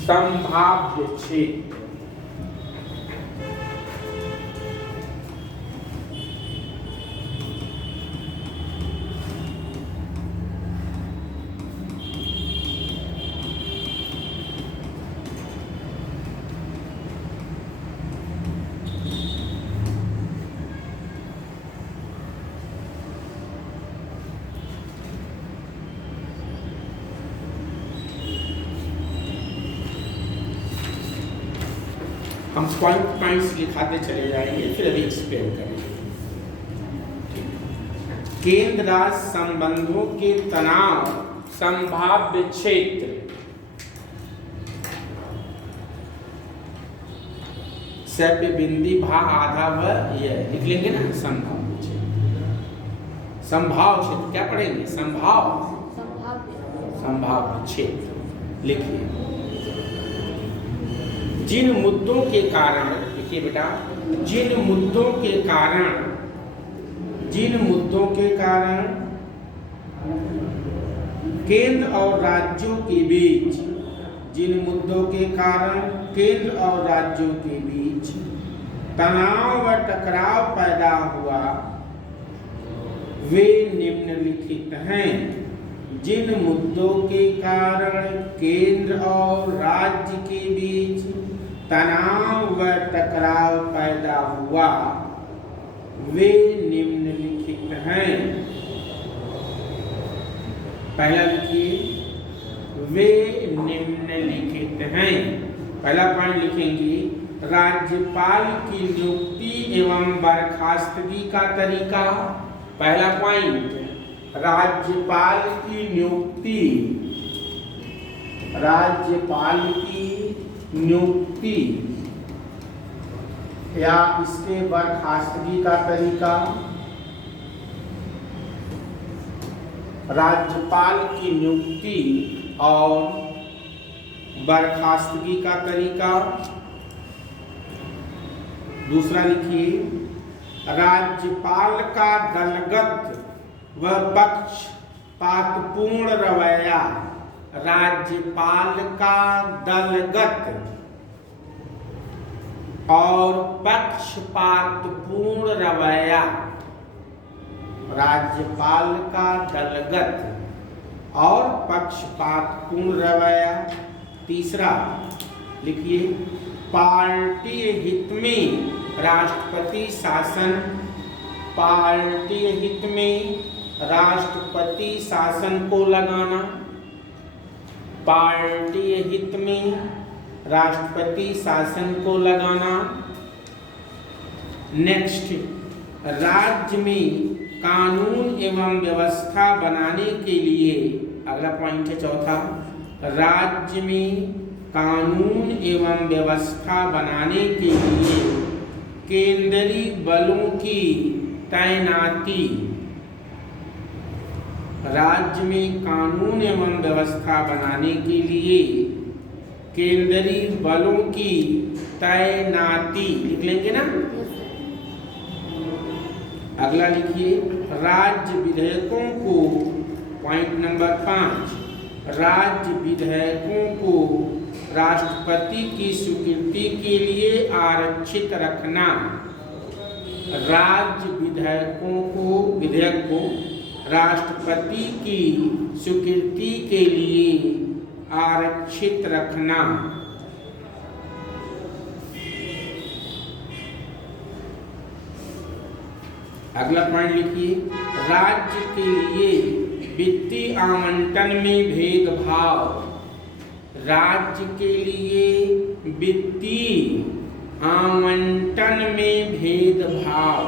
संभाव्य क्षेत्र। हम पॉइंट्स लिखाते चले जाएंगे, फिर अभी एक्सप्लेन करेंगे। केंद्र राज्य संबंधों के तनाव संभाव्य क्षेत्र सभ्य बिंदी भा आधा व यह लिख लेंगे ना, संभाव्य क्षेत्र। संभाव क्षेत्र क्या पढ़ेंगे? संभाव्य क्षेत्र लिखिए। जिन मुद्दों के कारण, देखिए बेटा, जिन मुद्दों के कारण केंद्र और राज्यों के बीच, जिन मुद्दों के कारण केंद्र और राज्यों के बीच तनाव व टकराव पैदा हुआ, वे निम्नलिखित हैं। जिन मुद्दों के कारण केंद्र और राज्य के बीच तनाव व टकराव पैदा हुआ, वे निम्नलिखित हैं। पहला लिखिए, वे निम्नलिखित हैं। पहला पॉइंट लिखेंगे, राज्यपाल की नियुक्ति एवं बर्खास्तगी का तरीका। पहला पॉइंट, राज्यपाल की नियुक्ति, राज्यपाल की नियुक्ति या इसके बर्खास्तगी का तरीका। राज्यपाल की नियुक्ति और बर्खास्तगी का तरीका। दूसरा लिखिए, राज्यपाल का दलगत व पक्षपातपूर्ण रवैया। राज्यपाल का दलगत और पक्षपातपूर्ण रवैया। राज्यपाल का दलगत और पक्षपातपूर्ण रवैया। तीसरा लिखिए, पार्टी हित में राष्ट्रपति शासन। पार्टी हित में राष्ट्रपति शासन को लगाना। पार्टी हित में राष्ट्रपति शासन को लगाना। नेक्स्ट, राज्य में कानून एवं व्यवस्था बनाने के लिए, अगला पॉइंट है चौथा, राज्य में कानून एवं व्यवस्था बनाने के लिए केंद्रीय बलों की तैनाती। राज्य में कानून एवं व्यवस्था बनाने के लिए केंद्रीय बलों की तैनाती लिख लेंगे ना। अगला लिखिए, राज्य विधेयकों को, पॉइंट नंबर 5, राज्य विधेयकों को राष्ट्रपति की स्वीकृति के लिए आरक्षित रखना। राज्य विधेयक को राष्ट्रपति की स्वीकृति के लिए आरक्षित रखना। अगला पॉइंट लिखिए, राज्य के लिए वित्तीय आवंटन में भेदभाव। राज्य के लिए वित्तीय आवंटन में भेदभाव।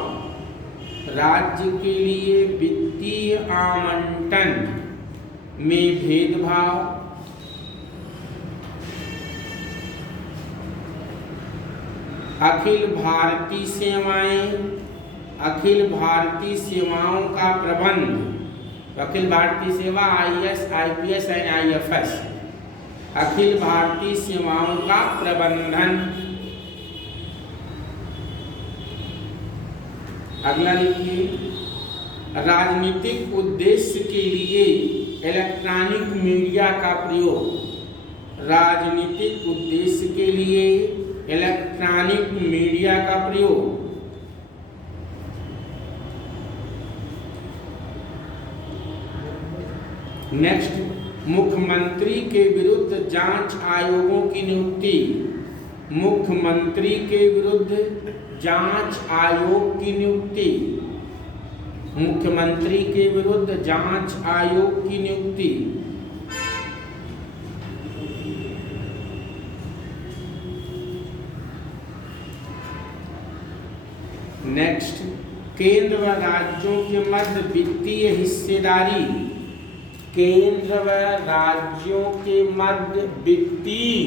राज्य के लिए वित्तीय आवंटन में भेदभाव। अखिल भारतीय सेवाएं, अखिल भारतीय सेवाओं का प्रबंध। अखिल भारतीय सेवा IAS, IPS and IFS। Akhil Bharatiya सेवाओं का प्रबंधन। अगला लिखिए, राजनीतिक उद्देश्य के लिए इलेक्ट्रॉनिक मीडिया का प्रयोग। राजनीतिक उद्देश्य के लिए इलेक्ट्रॉनिक मीडिया का प्रयोग। नेक्स्ट, मुख्यमंत्री के विरुद्ध जांच आयोगों की नियुक्ति। मुख्यमंत्री के विरुद्ध जांच आयोग की नियुक्ति। मुख्यमंत्री के विरुद्ध जांच आयोग की नियुक्ति। नेक्स्ट, केंद्र व राज्यों के मध्य वित्तीय हिस्सेदारी। केंद्र व राज्यों के मध्य वित्तीय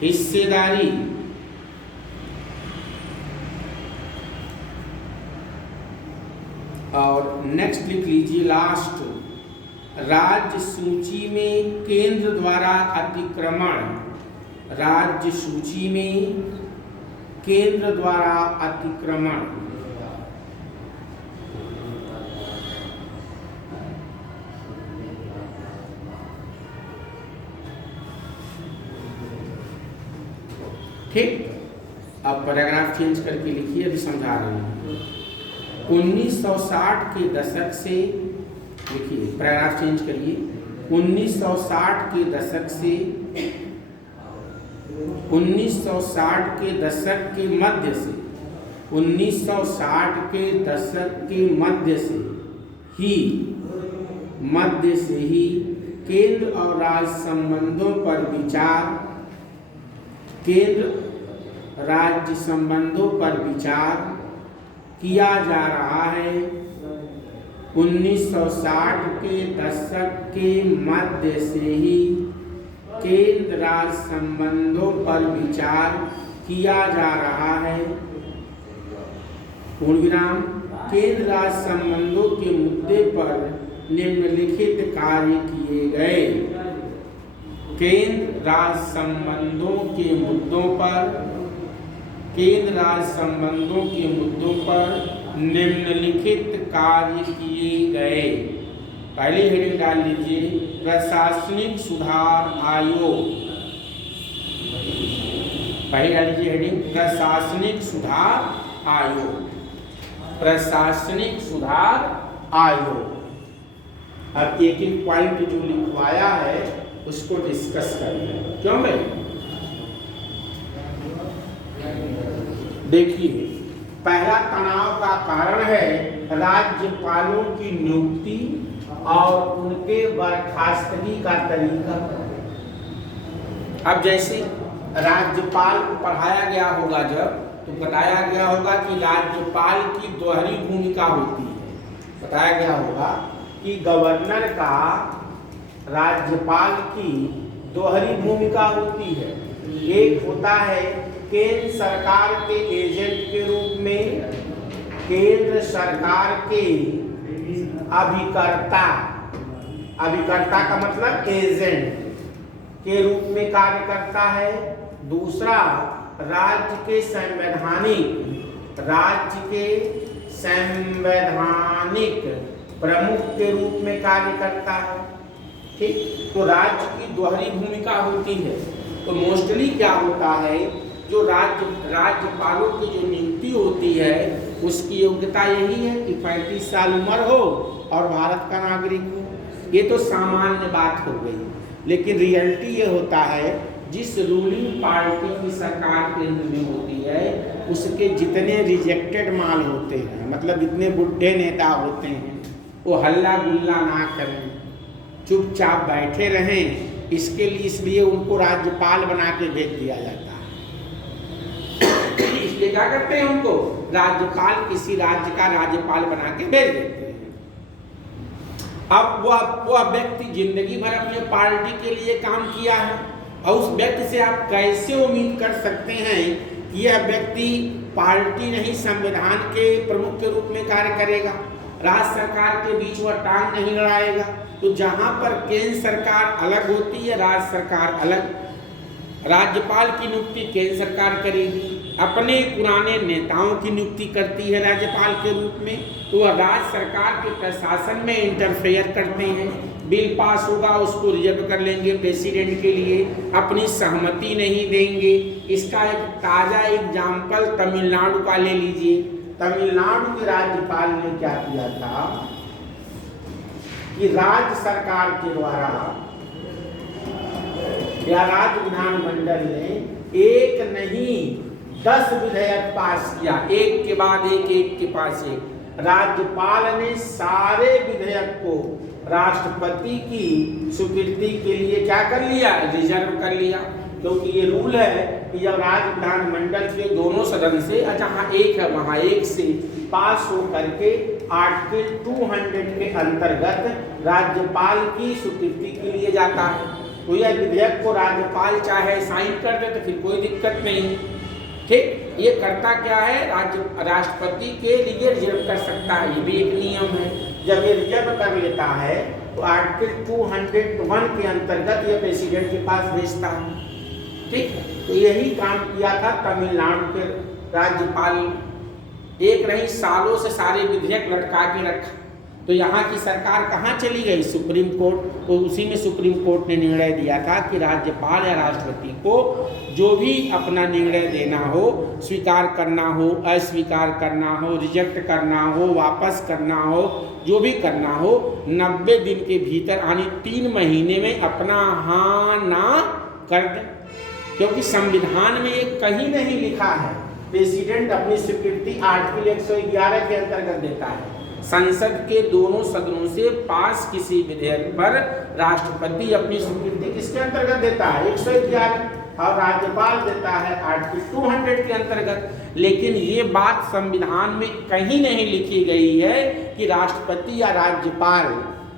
हिस्सेदारी। और नेक्स्ट लिख लीजिए लास्ट, राज्य सूची में केंद्र द्वारा अतिक्रमण। राज्य सूची में केंद्र द्वारा अतिक्रमण। ठीक, अब पैराग्राफ चेंज करके लिखिए, अभी समझा रहे हैं। 1960 के दशक से, लिखिए पैराग्राफ चेंज करिए, 1960 के दशक से 1960 के दशक के मध्य से 1960 के दशक के मध्य से ही केंद्र और राज्य संबंधों पर विचार। केंद्र राज्य संबंधों पर विचार किया जा रहा है। 1960 के दशक के मध्य से ही केंद्र राज्य संबंधों पर विचार किया जा रहा है। पूर्ण विराम। केंद्र राज्य संबंधों के मुद्दे पर निम्नलिखित कार्य किए गए। केंद्र राज्य संबंधों के मुद्दों पर, केंद्र राज्य संबंधों के मुद्दों पर निम्नलिखित कार्य किए गए। पहली हेडिंग डाल लीजिए, प्रशासनिक सुधार आयोग। पहली डाल लीजिए हेडिंग, प्रशासनिक सुधार आयोग। प्रशासनिक सुधार आयोग। अब एक एक पॉइंट जो लिखवाया है उसको डिस्कस करते हैं। क्यों भाई? देखिए, पहला तनाव का कारण है राज्यपालों की नियुक्ति और उनके बर्खास्तगी का तरीका। अब जैसे राज्यपाल को पढ़ाया गया होगा जब, तो बताया गया होगा कि राज्यपाल की दोहरी भूमिका होती है। बताया गया होगा कि गवर्नर का राज्यपाल की दोहरी भूमिका होती है। एक होता है केंद्र सरकार के एजेंट के रूप में, केंद्र सरकार के अभिकर्ता, अभिकर्ता का मतलब एजेंट के रूप में कार्य करता है। दूसरा, राज्य के संवैधानिक, राज्य के संवैधानिक प्रमुख के रूप में कार्य करता है। ठीक, तो राज्य की दोहरी भूमिका होती है। तो मोस्टली क्या होता है, जो राज्यपालों की जो नियुक्ति होती है उसकी योग्यता यही है कि 35 साल उम्र हो और भारत का नागरिक हो। ये तो सामान्य बात हो गई, लेकिन रियलिटी ये होता है जिस रूलिंग पार्टी की सरकार केंद्र में होती है उसके जितने रिजेक्टेड माल होते हैं, मतलब जितने बुढ़े नेता होते हैं, वो हल्ला गुल्ला ना करें, चुपचाप बैठे रहें। इसलिए उनको राज्यपाल बना के भेज दिया जाता है। इसलिए क्या करते हैं, उनको राज्यपाल, किसी राज्य का राज्यपाल बना के भेज देते हैं। अब वो व्यक्ति जिंदगी भर अपने पार्टी के लिए काम किया है और उस व्यक्ति से आप कैसे उम्मीद कर सकते हैं कि यह व्यक्ति पार्टी नहीं संविधान के प्रमुख के रूप में कार्य करेगा, राज्य सरकार के बीच वह टांग नहीं लड़ाएगा। तो जहां पर केंद्र सरकार अलग होती है, राज्य सरकार अलग, राज्यपाल की नियुक्ति केंद्र सरकार करेगी, अपने पुराने नेताओं की नियुक्ति करती है राज्यपाल के रूप में, तो वह राज्य सरकार के प्रशासन में इंटरफेयर करते हैं। बिल पास होगा उसको रिजेक्ट कर लेंगे प्रेसिडेंट के लिए, अपनी सहमति नहीं देंगे। इसका एक ताज़ा एग्जाम्पल तमिलनाडु का ले लीजिए। तमिलनाडु के राज्यपाल ने क्या किया था कि राज्य सरकार के द्वारा या राज्य विधानमंडल ने एक नहीं 10 विधेयक पास किया, एक के बाद एक के पास एक। राज्यपाल ने सारे विधेयक को राष्ट्रपति की स्वीकृति के लिए क्या कर लिया, रिजर्व कर लिया। क्योंकि ये रूल है कि जब राज्य विधानमंडल के दोनों सदन से, जहाँ एक है वहाँ एक से पास हो करके आर्टिकल 200 के अंतर्गत राज्यपाल की स्वीकृति के लिए जाता है, तो यह विधेयक को राज्यपाल चाहे साइन कर दे तो फिर कोई दिक्कत नहीं। ठीक, ये करता क्या है, राष्ट्रपति के लिए रिजर्व कर सकता है, ये भी एक नियम है। जब ये रिजर्व कर लेता है तो आर्टिकल 201 के अंतर्गत ये प्रेसिडेंट के पास भेजता है। ठीक है, तो यही काम किया था तमिलनाडु के राज्यपाल। एक नहीं, सालों से सारे विधेयक लटका के रखा। तो यहाँ की सरकार कहाँ चली गई, सुप्रीम कोर्ट। तो उसी में सुप्रीम कोर्ट ने निर्णय दिया था कि राज्यपाल या राष्ट्रपति को जो भी अपना निर्णय देना हो, स्वीकार करना हो, अस्वीकार करना हो, रिजेक्ट करना हो, वापस करना हो, जो भी करना हो, 90 दिन के भीतर यानी 3 महीने में अपना हाँ ना कर दे। क्योंकि संविधान में ये कहीं नहीं लिखा है, प्रेसिडेंट अपनी स्वीकृति आर्टिकल 111 के अंतर्गत देता है। संसद के दोनों सदनों से पास किसी विधेयक पर राष्ट्रपति अपनी स्वीकृति किसके अंतर्गत देता है, 111, और राज्यपाल देता है आर्टिकल 200 के अंतर्गत। लेकिन ये बात संविधान में कहीं नहीं लिखी गई है कि राष्ट्रपति या राज्यपाल,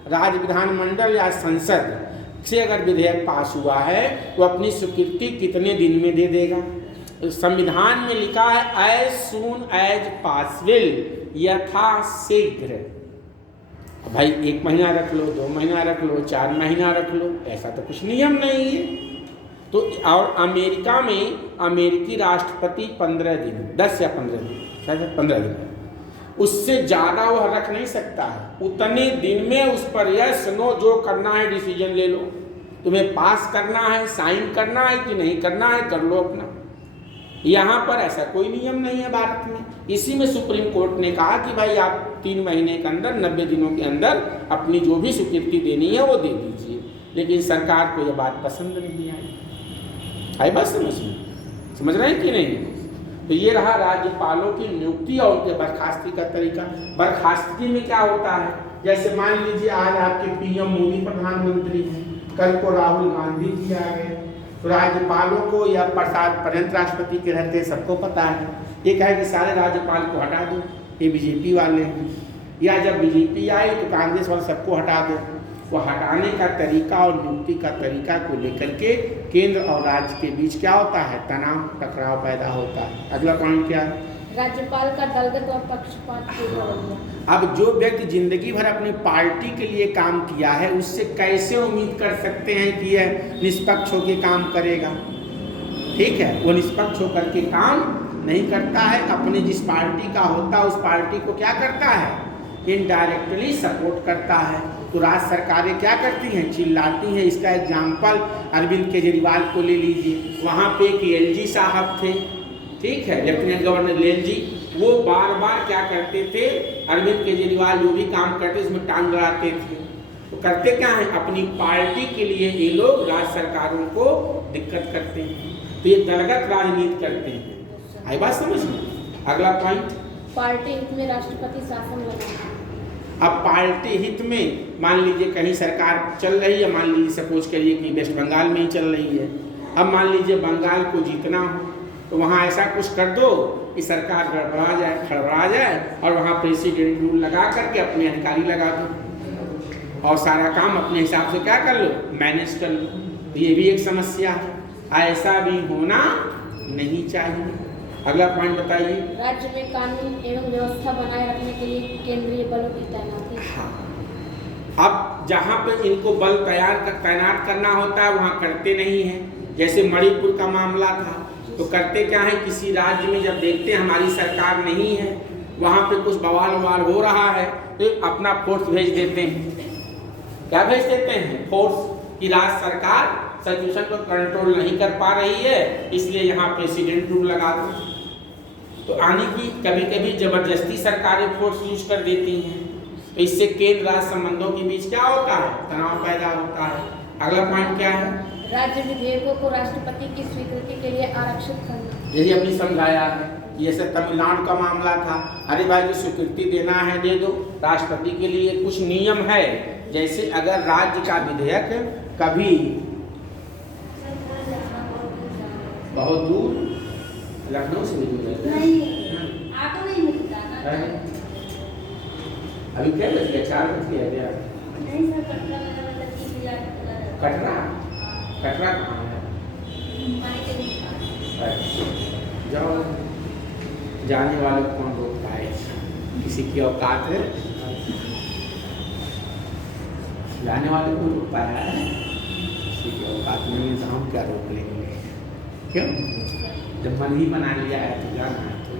राज्य विधानमंडल या संसद से अगर विधेयक पास हुआ है तो अपनी स्वीकृति कितने दिन में दे देगा। संविधान में लिखा है एज सून एज पॉसिबल, यथाशीघ्र। भाई 1 महीना रख लो, 2 महीना रख लो, 4 महीना रख लो, ऐसा तो कुछ नियम नहीं है। तो और अमेरिका में अमेरिकी राष्ट्रपति 15 दिन, 10 या 15 दिन, शायद 15 दिन, उससे ज़्यादा वह रख नहीं सकता है। उतने दिन में उस पर यस नो जो करना है डिसीजन ले लो। तुम्हें पास करना है, साइन करना है कि नहीं करना है, कर लो अपना। यहाँ पर ऐसा कोई नियम नहीं है भारत में। इसी में सुप्रीम कोर्ट ने कहा कि भाई आप 3 महीने के अंदर, 90 दिनों के अंदर अपनी जो भी स्वीकृति देनी है वो दे दीजिए। लेकिन सरकार को यह बात पसंद नहीं आई बात समझ रहे हैं कि नहीं। तो ये रहा राज्यपालों की नियुक्ति और उनके बर्खास्तगी का तरीका। बर्खास्तगी में क्या होता है, जैसे मान लीजिए आज आपके पीएम मोदी प्रधानमंत्री हैं, कल को राहुल गांधी जी आ गए, तो राज्यपालों को या पर्यंत राष्ट्रपति के रहते सबको पता है, ये कहे कि सारे राज्यपाल को हटा दो, ये बीजेपी वाले हैं, या जब बीजेपी आई तो कांग्रेस वाले सबको हटा दो। वो हटाने का तरीका और नियुक्ति का तरीका को लेकर के केंद्र और राज्य के बीच क्या होता है, तनाव, टकराव पैदा होता है। अगला पॉइंट क्या है, राज्यपाल का दलगत और पक्षपात। अब जो व्यक्ति जिंदगी भर अपनी पार्टी के लिए काम किया है उससे कैसे उम्मीद कर सकते हैं कि यह निष्पक्ष होकर काम करेगा। ठीक है, वो निष्पक्ष होकर के काम नहीं करता है, अपने जिस पार्टी का होता है उस पार्टी को क्या करता है, इनडायरेक्टली सपोर्ट करता है। तो राज्य सरकारें क्या करती हैं, चिल्लाती हैं। इसका एग्जाम्पल अरविंद केजरीवाल को ले लीजिए। वहाँ पे एक एलजी साहब थे, ठीक है, लेफ्टिनेंट गवर्नर एलजी, वो बार बार क्या करते थे, अरविंद केजरीवाल जो भी काम करते उसमें टांग अड़ाते थे। तो करते क्या है, अपनी पार्टी के लिए ये लोग राज्य सरकारों को दिक्कत करते हैं। तो ये दलगत राजनीति करते हैं। आई बात समझ में। अगला पॉइंट, पार्टी हित में राष्ट्रपति शासन लगाना। अब पार्टी हित में मान लीजिए कहीं सरकार चल रही है, मान लीजिए सपोज करिए कि वेस्ट बंगाल में ही चल रही है। अब मान लीजिए बंगाल को जीतना हो तो वहाँ ऐसा कुछ कर दो कि सरकार गड़बड़ा जाए, खड़बड़ा जाए, और वहाँ प्रेसिडेंट रूल लगा करके अपने अधिकारी लगा दो और सारा काम अपने हिसाब से क्या कर लो, मैनेज कर लो। ये भी एक समस्या है, ऐसा भी होना नहीं चाहिए। अगला पॉइंट बताइए, राज्य में कानून एवं व्यवस्था बनाए रखने के लिए केंद्रीय बलों की तैनाती। हाँ, अब जहाँ पे इनको बल तैनात करना होता है वहाँ करते नहीं हैं। जैसे मणिपुर का मामला था, तो करते क्या है, किसी राज्य में जब देखते हैं हमारी सरकार नहीं है, वहाँ पे कुछ बवाल ववाल हो रहा है, तो अपना फोर्स भेज देते हैं। क्या भेज देते हैं? फोर्स, कि राज्य सरकार सिचुएशन को कंट्रोल नहीं कर पा रही है, इसलिए यहाँ प्रेसिडेंट रूल लगा दो। तो आने की कभी कभी जबरदस्ती सरकारें फोर्स यूज कर देती हैं, तो इससे केंद्र राज्य संबंधों के बीच क्या होता है? तनाव पैदा होता है। अगला पॉइंट क्या है? राज्य विधेयकों को राष्ट्रपति की स्वीकृति के लिए आरक्षित करना। यही अपनी समझाया है। जैसे तमिलनाडु का मामला था, अरे भाई जो स्वीकृति देना है दे दो, राष्ट्रपति के लिए कुछ नियम है। जैसे अगर राज्य का विधेयक कभी बहुत दूर, लखनऊ से भी दूर है, ऑटो नहीं मिलता ना। अभी क्या बज गया? 4 बज गया क्या? नहीं सर, कटरा में कटरा? कटरा कहाँ है? जाओ, जाने वाले कौन रोकता है? किसी की औकात है? जाने वाले को रोक पाया है? किसी की औकात नहीं है तो हम क्या रोक लेंगे? क्यों? जब मन ही बना लिया है तो जाना है तो।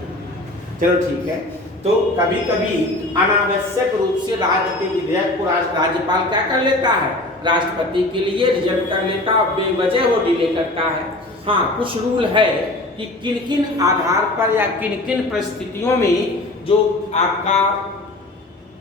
चलो ठीक है। तो कभी कभी अनावश्यक रूप से राज्य के विधेयक को राज्यपाल क्या कर लेता है? राष्ट्रपति के लिए रिजर्व कर लेता है, बेवजह वो डिले करता है। हाँ, कुछ रूल है कि किन किन आधार पर या किन किन परिस्थितियों में जो आपका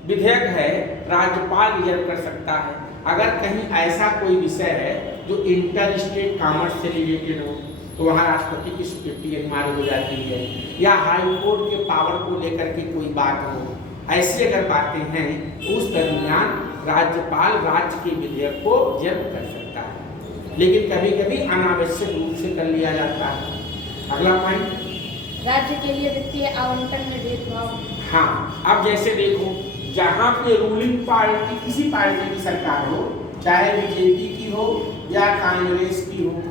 विधेयक है राज्यपाल रिजर्व कर सकता है। अगर कहीं ऐसा कोई विषय है जो इंटर स्टेट कॉमर्स से रिलेटेड हो, तो वहाँ राष्ट्रपति की स्वीकृति अनिवार्य हो जाती है, या हाई कोर्ट के पावर को लेकर के कोई बात हो, ऐसी अगर बातें हैं उस दरमियान राज्यपाल राज्य के विधेयक को रिजर्व कर सकता है, लेकिन कभी कभी अनावश्यक रूप से कर लिया जाता है। अगला पॉइंट, राज्य के लिए वित्तीय आवंटन में भेदभाव। हाँ, अब जैसे देखो, जहाँ पे रूलिंग पार्टी किसी पार्टी की सरकार हो, चाहे बीजेपी की हो या कांग्रेस की हो,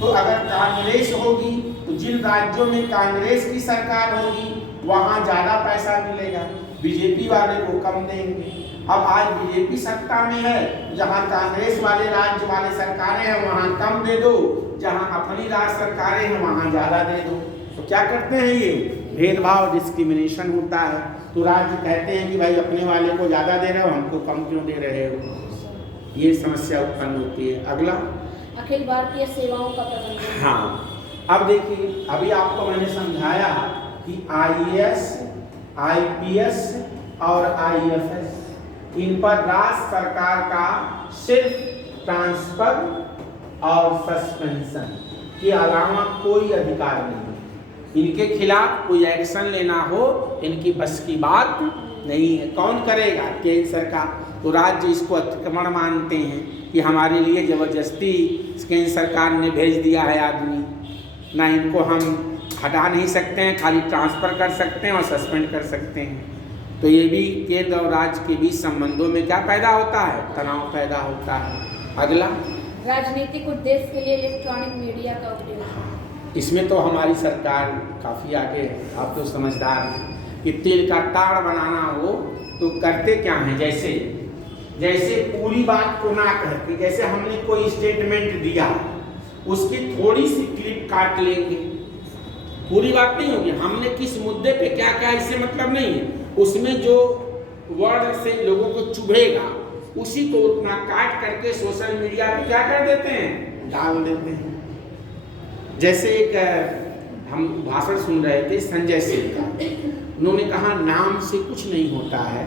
तो अगर कांग्रेस होगी तो जिन राज्यों में कांग्रेस की सरकार होगी वहाँ ज़्यादा पैसा मिलेगा, बीजेपी वाले को कम देंगे। अब आज बीजेपी सत्ता में है, जहाँ कांग्रेस वाले राज्य वाले सरकारें हैं वहाँ कम दे दो, जहाँ अपनी राज्य सरकारें हैं वहाँ ज़्यादा दे दो। तो क्या करते हैं? ये भेदभाव, डिस्क्रिमिनेशन होता है। तो राज्य कहते हैं कि भाई अपने वाले को ज़्यादा दे रहे हो, हमको कम क्यों दे रहे हो? ये समस्या उत्पन्न होती है। अगला, अखिल भारतीय सेवाओं का प्रबंधन। हाँ, अब देखिए, अभी आपको मैंने समझाया कि IAS, IPS और IFS, इन पर राज्य सरकार का सिर्फ ट्रांसफर और सस्पेंशन के अलावा कोई अधिकार नहीं। इनके खिलाफ कोई एक्शन लेना हो इनकी बस की बात नहीं है। कौन करेगा? केंद्र सरकार। तो राज्य इसको अतिक्रमण मानते हैं कि हमारे लिए जबरदस्ती केंद्र सरकार ने भेज दिया है आदमी, ना इनको हम हटा नहीं सकते हैं, खाली ट्रांसफ़र कर सकते हैं और सस्पेंड कर सकते हैं। तो ये भी केंद्र और राज्य के बीच संबंधों में क्या पैदा होता है? तनाव पैदा होता है। अगला, राजनीतिक उद्देश्य के लिए इलेक्ट्रॉनिक मीडिया का उपयोग। इसमें तो हमारी सरकार काफ़ी आगे है, आप तो समझदार हैं। कि तेल का ताड़ बनाना हो तो करते क्या हैं? जैसे पूरी बात को ना कहते, जैसे हमने कोई स्टेटमेंट दिया उसकी थोड़ी सी क्लिप काट लेंगे, पूरी बात नहीं होगी। हमने किस मुद्दे पे क्या कहा इससे मतलब नहीं है, उसमें जो वर्ड से लोगों को चुभेगा उसी को उतना काट करके सोशल मीडिया पे क्या कर देते हैं? डाल देते हैं। जैसे एक हम भाषण सुन रहे थे संजय सिंह का, उन्होंने कहा नाम से कुछ नहीं होता है,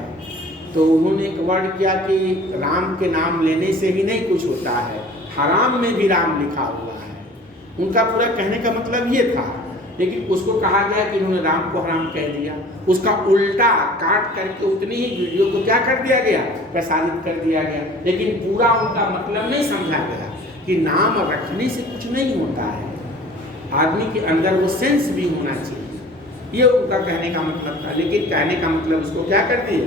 तो उन्होंने एक वर्ड किया कि राम के नाम लेने से ही नहीं कुछ होता है, हराम में भी राम लिखा हुआ है। उनका पूरा कहने का मतलब ये था, लेकिन उसको कहा गया कि इन्होंने राम को हराम कह दिया। उसका उल्टा काट करके उतनी ही वीडियो को क्या कर दिया गया? प्रसारित कर दिया गया, लेकिन पूरा उनका मतलब नहीं समझा गया कि नाम रखने से कुछ नहीं होता है, आदमी के अंदर वो सेंस भी होना चाहिए। ये उनका कहने का मतलब था, लेकिन कहने का मतलब उसको क्या कर दिए?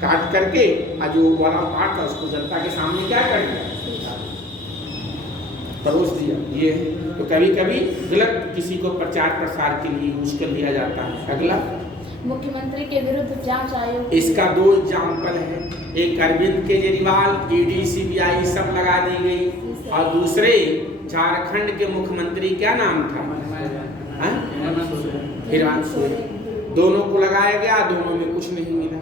काट करके जो वाला पार्ट था उसको जनता के सामने क्या कर दिया? परोस दिया। ये तो कभी कभी गलत किसी को प्रचार प्रसार के लिए यूज कर लिया जाता है। अगला, मुख्यमंत्री के विरुद्ध जांच आयोग। इसका 2 एग्जाम्पल है, एक अरविंद केजरीवाल, ED CBI सब लगा दी गई, और दूसरे झारखंड के मुख्यमंत्री क्या नाम था? हिमांशु सोरेन। दोनों को लगाया गया, दोनों में कुछ नहीं मिला,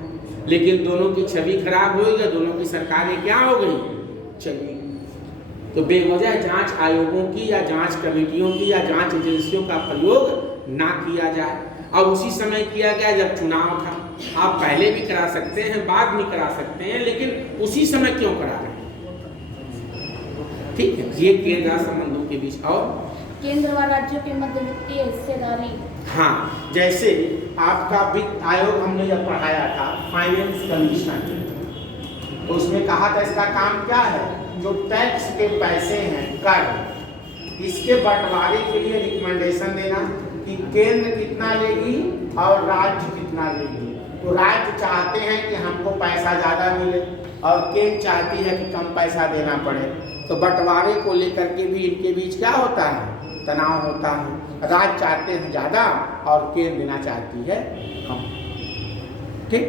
लेकिन दोनों की छवि खराब हो गई, दोनों की सरकारें क्या हो गई? चली। तो बेवजह जांच आयोगों की या जांच कमेटियों की या जांच एजेंसियों का प्रयोग ना किया जाए। अब उसी समय किया गया जब चुनाव था। आप पहले भी करा सकते हैं, बाद में करा सकते हैं, लेकिन उसी समय क्यों करा रहे हैं? ठीक है, ये केंद्र संबंधों के बीच। और केंद्र व राज्यों के मध्य वित्तीय हिस्सेदारी। हाँ, जैसे आपका वित्त आयोग हमने जब पढ़ाया था, फाइनेंस कमीशन, तो उसमें कहा था इसका काम क्या है? जो टैक्स के पैसे हैं, कर, इसके बंटवारे के लिए रिकमेंडेशन देना कि केंद्र कितना लेगी और राज्य कितना लेगी। तो राज्य चाहते हैं कि हमको पैसा ज़्यादा मिले और केंद्र चाहती है कि कम पैसा देना पड़े। तो बंटवारे को लेकर के भी इनके बीच क्या होता है? तनाव होता है। राज्य चाहते हैं ज़्यादा और केंद्र देना चाहती है कम। ठीक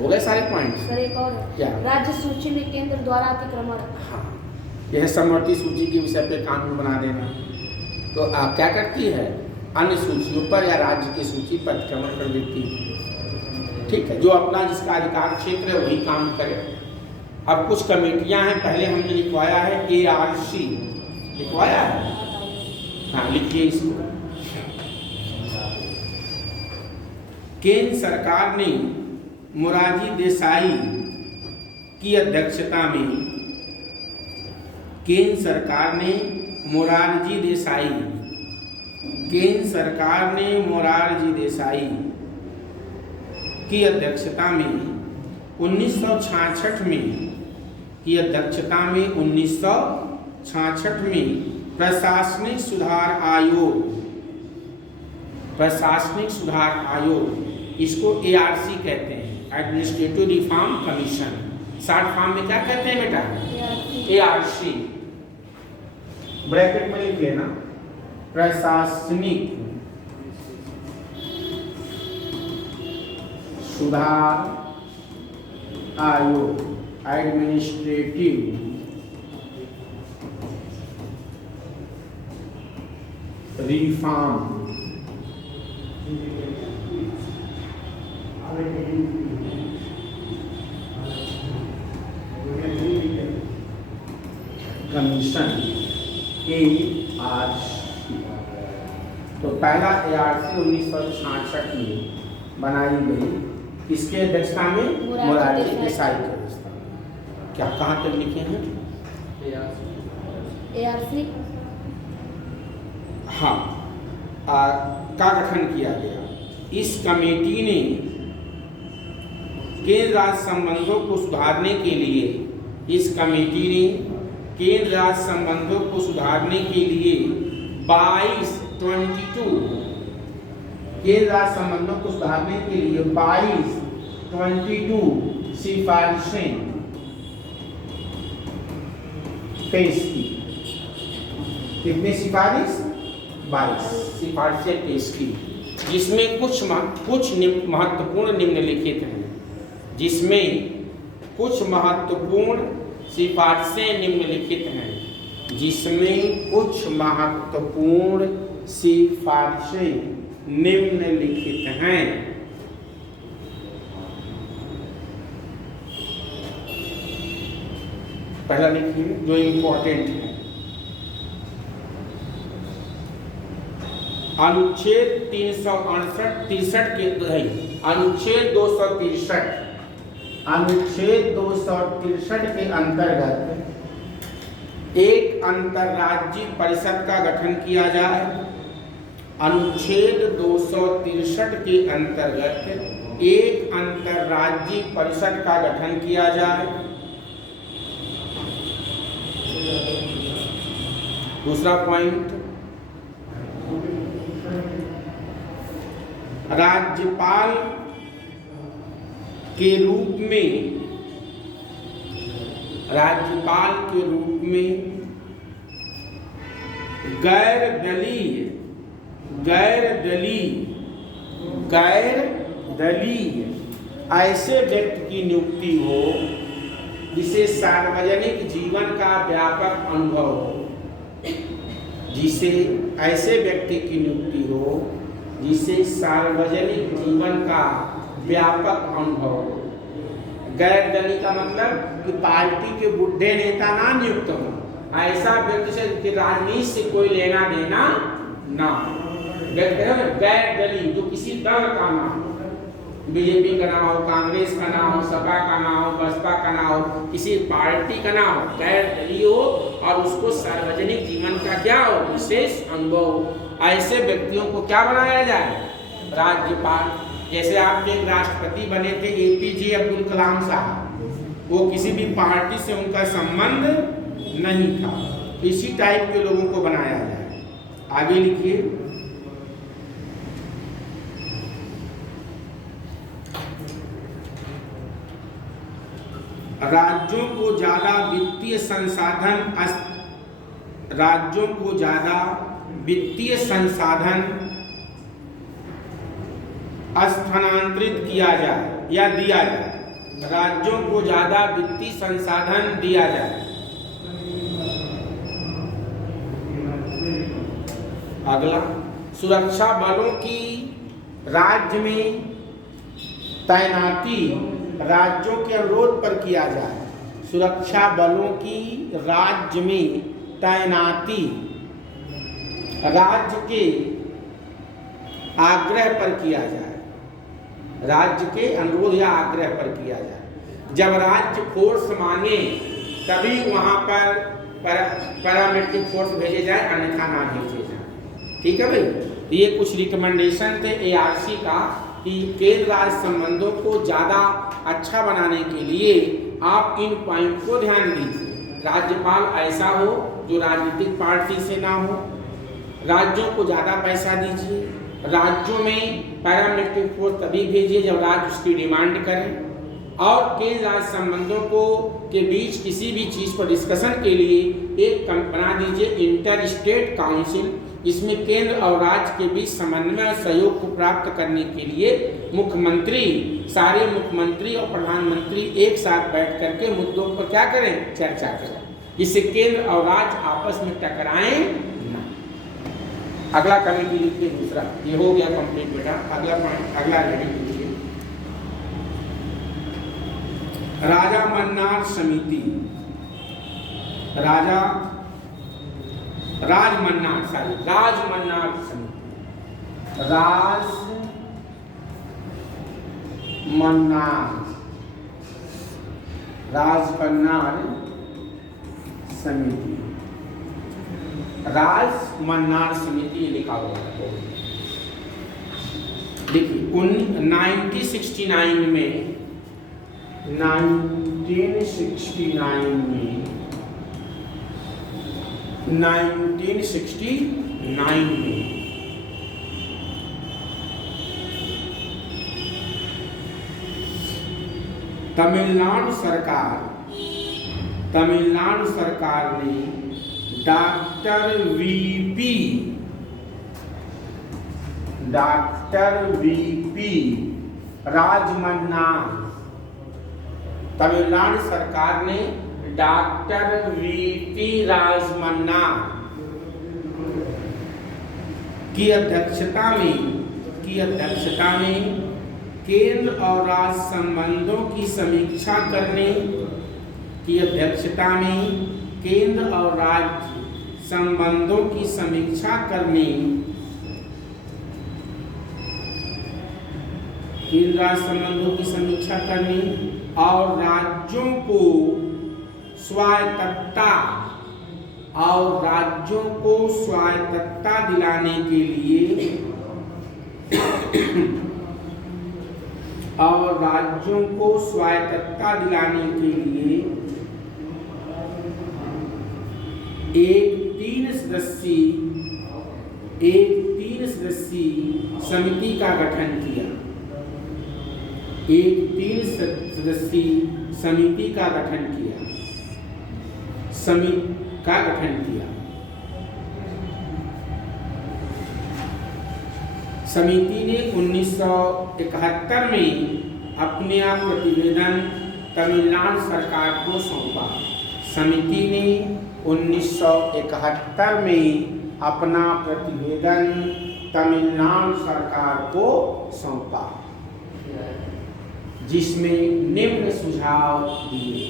हो गए सारे पॉइंट्स। सर एक और क्या? राज्य सूची में केंद्र द्वारा अतिक्रमण। हाँ, यह समवर्ती सूची के विषय पे कानून बना देना। तो आप क्या करती है? अन्य सूचियों पर या राज्य की सूची पर अतिक्रमण कर देती है। ठीक है, जो अपना जिसका अधिकार क्षेत्र है वही काम करे। अब कुछ कमेटियां हैं, पहले हमने लिखवाया है ARC, लिखवाया है। हाँ, लिखिए इसको। केंद्र सरकार ने मोरारजी देसाई की अध्यक्षता में, केंद्र सरकार ने मोरारजी देसाई की अध्यक्षता में 1966 में प्रशासनिक सुधार आयोग, इसको ARC कहते हैं, administrative reform commission. Short form में क्या कहते हैं बेटा? ARC। ब्रैकेट में लिख लेना, प्रशासनिक सुधार आयोग, एडमिनिस्ट्रेटिव रिफॉर्म कमीशन, ARC। तो पहला ARC 1966 में बनाई गई, किसके अध्यक्षता में? मोरारजी देसाई की अध्यक्षता में। क्या कहाँ तक लिखे हैं? ARC हाँ, का गठन किया गया। इस कमेटी ने केंद्र राज्य संबंधों को सुधारने के लिए, केंद्र राज्य संबंधों को सुधारने के लिए 22 सिफारिशें पेश की। कितनी सिफारिश? 22 सिफारिशें पेश की, जिसमें कुछ महत्वपूर्ण निम्नलिखित हैं, पहला लिखिए जो इम्पोर्टेंट है। अनुच्छेद 363 के अनुच्छेद 263 के अंतर्गत एक अंतर्राज्यीय परिषद का गठन किया जाए। अनुच्छेद 263 के अंतर्गत एक अंतर्राज्यीय परिषद का गठन किया जाए। दूसरा पॉइंट, राज्यपाल के रूप में गैर दलीय ऐसे व्यक्ति की नियुक्ति हो जिसे सार्वजनिक जीवन का व्यापक अनुभव हो। जिसे ऐसे व्यक्ति की नियुक्ति हो जिसे सार्वजनिक जीवन का व्यापक अनुभव हो। गैर दलीय का मतलब कि पार्टी के बुढ़े नेता ना नियुक्त हो, ऐसा व्यक्ति से कि राजनीति से कोई लेना देना ना हो। गैर दलीय जो किसी दल का ना हो, बीजेपी का ना हो, कांग्रेस का ना हो, सपा का ना हो, बसपा का ना हो, किसी पार्टी का ना हो, गैर दलीय हो और उसको सार्वजनिक जीवन का क्या हो, विशेष अनुभव हो। ऐसे व्यक्तियों को क्या बनाया जाए, राज्यपाल। जैसे आपके एक राष्ट्रपति बने थे APJ अब्दुल कलाम साहब, वो किसी भी पार्टी से उनका संबंध नहीं था। इसी टाइप के लोगों को बनाया जाए। आगे लिखिए। राज्यों को ज्यादा वित्तीय संसाधन स्थानांतरित किया जाए या दिया जाए। राज्यों को ज्यादा वित्तीय संसाधन दिया जाए। अगला, सुरक्षा बलों की राज्य में तैनाती राज्यों के अनुरोध पर किया जाए। सुरक्षा बलों की राज्य में तैनाती राज्य के आग्रह पर किया जाए। राज्य के अनुरोध या आग्रह पर किया जाए। जब राज्य फोर्स मांगे तभी वहां पर पैरामिलिट्री फोर्स भेजे जाए, अन्यथा ना भेजे जाए। ठीक है भाई। ये कुछ रिकमेंडेशन थे ARC का कि केंद्र राज्य संबंधों को ज़्यादा अच्छा बनाने के लिए आप इन पॉइंट को ध्यान दीजिए। राज्यपाल ऐसा हो जो राजनीतिक पार्टी से ना हो। राज्यों को ज़्यादा पैसा दीजिए। राज्यों में पैरामिलिट्री फोर्स तभी भेजिए जब राज्य उसकी डिमांड करें। और केंद्र राज्य संबंधों को के बीच किसी भी चीज़ पर डिस्कशन के लिए एक बना दीजिए इंटर स्टेट काउंसिल, जिसमें केंद्र और राज्य के बीच समन्वय और सहयोग को प्राप्त करने के लिए मुख्यमंत्री, सारे मुख्यमंत्री और प्रधानमंत्री एक साथ बैठ करके मुद्दों पर क्या करें, चर्चा करें, जिससे केंद्र और राज्य आपस में टकराएं ना। अगला कमेटी लिखिए। दूसरा ये हो गया कंप्लीट बेटा। अगला पॉइंट, अगला हेडिंग लिखिए। राजा मन्नार समिति। राजमन्नार समिति। राजमन्नार समिति। राजमन्नार समिति लिखा हुआ है। देखिए 1969 में 1969 में तमिलनाडु सरकार ने डॉक्टर वीपी राजमन्नार, तमिलनाडु सरकार ने डॉक्टर वीपी राजमन्नार की अध्यक्षता में केंद्र और राज्य संबंधों की समीक्षा करने केंद्र और राज्य संबंधों की समीक्षा करने और राज्यों को स्वायत्तता दिलाने के लिए एक तीन सदस्यीय समिति का गठन किया। समिति ने 1971 में अपने प्रतिवेदन तमिलनाडु सरकार को सौंपा। समिति ने 1971 में अपना प्रतिवेदन तमिलनाडु सरकार को सौंपा, जिसमें निम्न सुझाव दिए,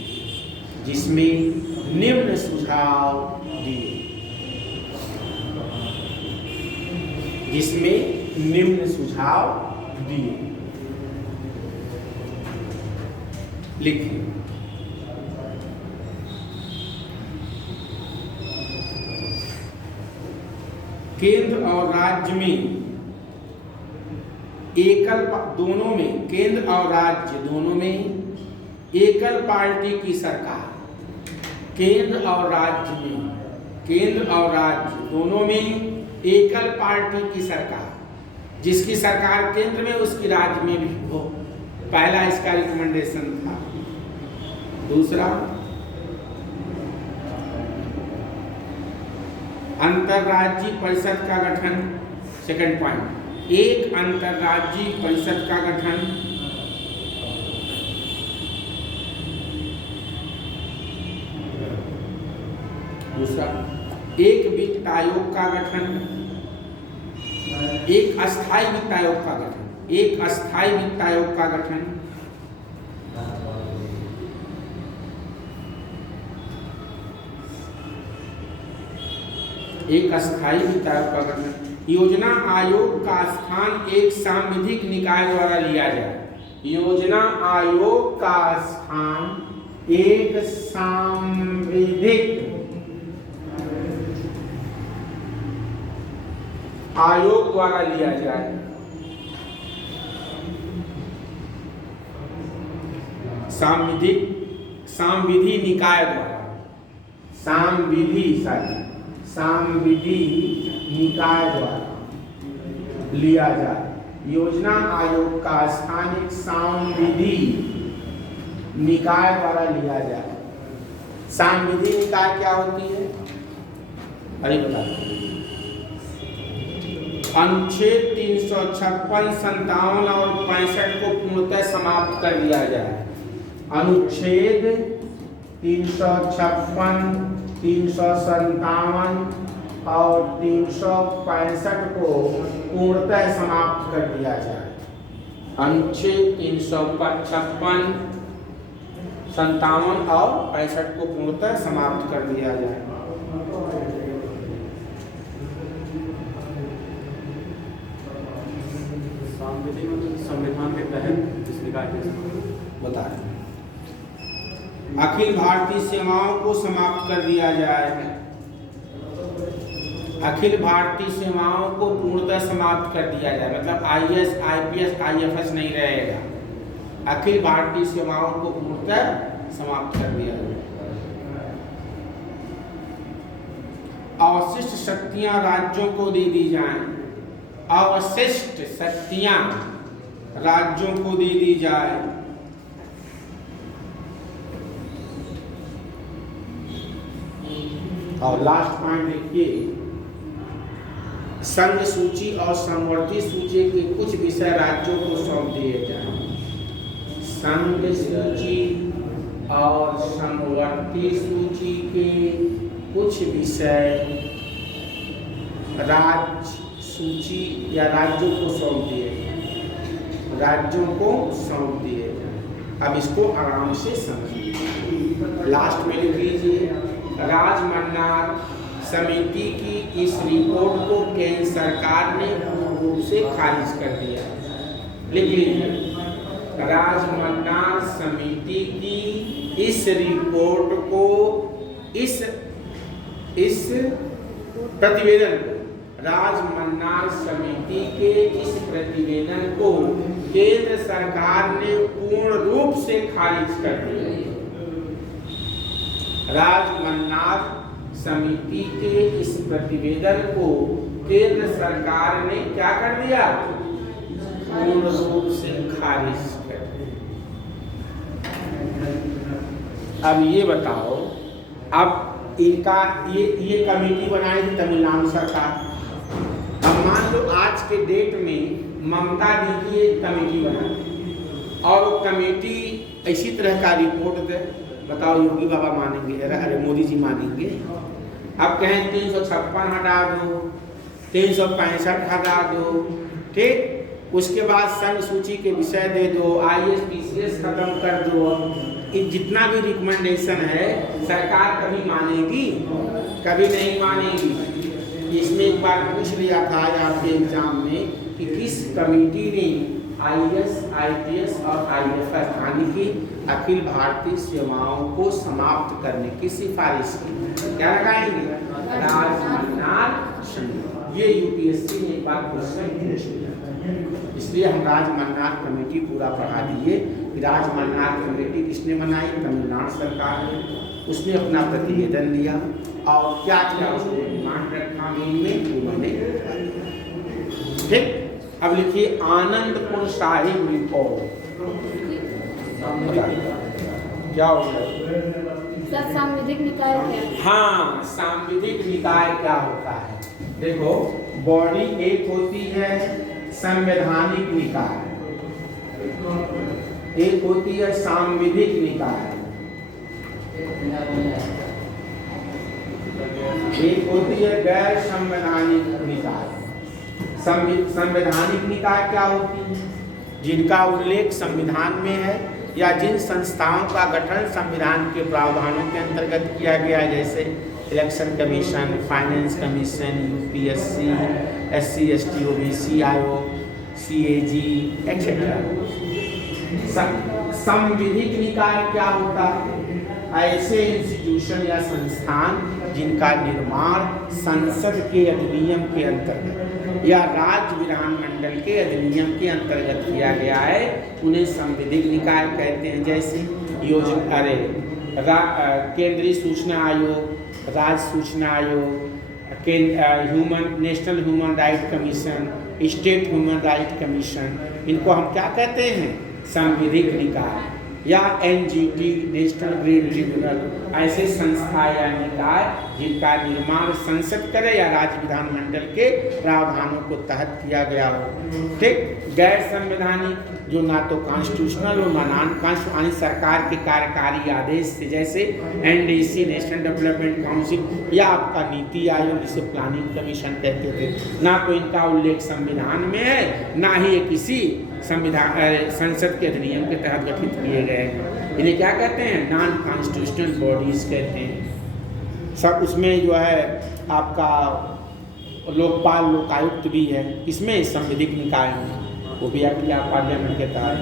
लिखिए। केंद्र और राज्य में केंद्र और राज्य दोनों में एकल पार्टी की सरकार, केंद्र और राज्य दोनों में एकल पार्टी की सरकार, जिसकी सरकार केंद्र में उसकी राज्य में भी हो। पहला इसका रिकमेंडेशन था। दूसरा, अंतर्राज्यीय परिषद का गठन। सेकंड पॉइंट, एक अंतर्राज्यीय परिषद का गठन। दूसरा, एक वित्त आयोग का गठन, एक अस्थायी वित्त आयोग का गठन, एक अस्थायी वित्त आयोग का गठन। एक अस्थायी वित्त आयोग का गठन। योजना आयोग का स्थान एक सांविधिक निकाय द्वारा लिया जाए। योजना आयोग का स्थान एक सांविधिक आयोग द्वारा लिया जाए। सांविधि निकाय द्वारा, सांविधि निकाय द्वारा लिया जाए। योजना आयोग का स्थान एक सांविधि निकाय द्वारा लिया जाए। सांविधि निकाय क्या होती है? अरे बताइए। अनुच्छेद 356, 57 और 65 को पूर्णतः समाप्त कर दिया जाए। अनुच्छेद 356, 357 और 365 को पूर्णतः समाप्त कर दिया जाए। अनुच्छेद 356, 57 और 65 को पूर्णतः समाप्त कर दिया जाए। संविधान के तहत इस निकाय के बता रहे, अखिल भारतीय सेवाओं को समाप्त कर दिया जाए। अखिल भारतीय सेवाओं को पूर्णतः समाप्त कर दिया जाए, मतलब आईएएस, आईपीएस, आईएफएस नहीं रहेगा। अखिल भारतीय सेवाओं को पूर्णतः समाप्त कर दिया जाए। अवशिष्ट शक्तियां राज्यों को दे दी जाएं। अवशिष्ट शक्तियां राज्यों को दे दी जाए। और लास्ट पॉइंट देखिए, संघ सूची और समवर्ती सूची के कुछ विषय राज्यों को सौंप दिए जाएं। संघ सूची और समवर्ती सूची के कुछ विषय राज्य सूची या राज्यों को सौंप दिए जाए। राज्यों को सौंप दिए जाए। अब इसको आराम से समझिए। लास्ट में लिख लीजिए, राजमन्नार समिति की इस रिपोर्ट को केंद्र सरकार ने पूर्ण रूप से खारिज कर दिया। लिख लीजिए, राजमन्नार समिति की इस रिपोर्ट को, इस प्रतिवेदन को, राजमन्नार समिति के इस प्रतिवेदन को केंद्र सरकार ने पूर्ण रूप से खारिज कर दिया। राजमन्नार समिति के इस प्रतिवेदन को केंद्र सरकार ने क्या कर दिया? पूर्ण रूप से खारिज कर दिया। अब ये बताओ, अब इनका ये कमेटी बनाई थी तमिलनाडु सरकार। अब मान लो आज के डेट में ममता दीदी एक कमेटी बनाई और वो कमेटी इसी तरह का रिपोर्ट दे, बताओ योगी बाबा मानेंगे? अरे मोदी जी मानेंगे? अब कहें 356 हटा दो, 365 हटा दो, ठीक। उसके बाद संघ सूची के विषय दे दो, IAS PCS खत्म कर दो। ये जितना भी रिकमेंडेशन है सरकार कभी मानेगी? कभी नहीं मानेगी। इसमें एक बार पूछ लिया था आपके एग्जाम में कि किस कमेटी ने IAS, IPS और IFS यानी कि अखिल भारतीय सेवाओं को समाप्त करने की सिफारिश की? क्या लगाएंगे? राजमन्नार समिति। ये UPSC ने एक बार क्वेश्चन पूछ लिया, इसलिए हम राजमन्नार कमेटी पूरा पढ़ा दिए। राजमन्नार कमेटी किसने बनाई? तमिलनाडु सरकार ने। उसने अपना प्रतिवेदन दिया और क्या क्या उसने डिमांड रखा में वो मैंने बता दिया, ठीक। अब लिखिए आनंदपुर साहिब रिपोर्ट। क्या हो गया? सर सांविधिक निकाय क्या? हाँ, सांविधिक निकाय क्या होता है? देखो, बॉडी एक होती है संवैधानिक निकाय, एक होती है सांविधिक निकाय, एक होती है गैर संवैधानिक निकाय। संवैधानिक निकाय क्या होती है? जिनका उल्लेख संविधान में है या जिन संस्थाओं का गठन संविधान के प्रावधानों के अंतर्गत किया गया है, जैसे election commission, finance commission, UPSC, SC ST OBC आयोग, CAG एक्सेट्रा। संविधिक निकाय क्या होता है? ऐसे इंस्टीट्यूशन या संस्थान जिनका निर्माण संसद के अधिनियम के अंतर्गत या राज्य विधानमंडल के अधिनियम के अंतर्गत किया गया है, उन्हें संविधिक निकाय कहते हैं। जैसे केंद्रीय सूचना आयोग, राज्य सूचना आयोग, national human right commission, state human right commission, इनको हम क्या कहते हैं? संविधिक निकाय। या NGT, नेशनल ग्रीन ट्रिब्यूनल, ऐसे संस्था या निकाय जिनका निर्माण संसद करे या राज्य विधानमंडल के प्रावधानों को तहत किया गया हो, ठीक। गैर संवैधानिक, जो ना तो कॉन्स्टिट्यूशनल हो ना नॉन कॉन्स्टिट्यूशनल, सरकार के कार्यकारी आदेश से, जैसे NDC, नेशनल डेवलपमेंट काउंसिल, या आपका नीति आयोग जिसे प्लानिंग कमीशन कहते थे, ना तो इनका उल्लेख संविधान में है, ना ही ये किसी संसद के अधिनियम के तहत गठित किए गए हैं। इन्हें क्या कहते हैं? नॉन कॉन्स्टिट्यूशनल बॉडीज कहते हैं। सब उसमें जो है आपका लोकपाल, लोकायुक्त भी है, इसमें संविधिक निकाय में, वो भी एक्ट या पार्लियामेंट के तहत।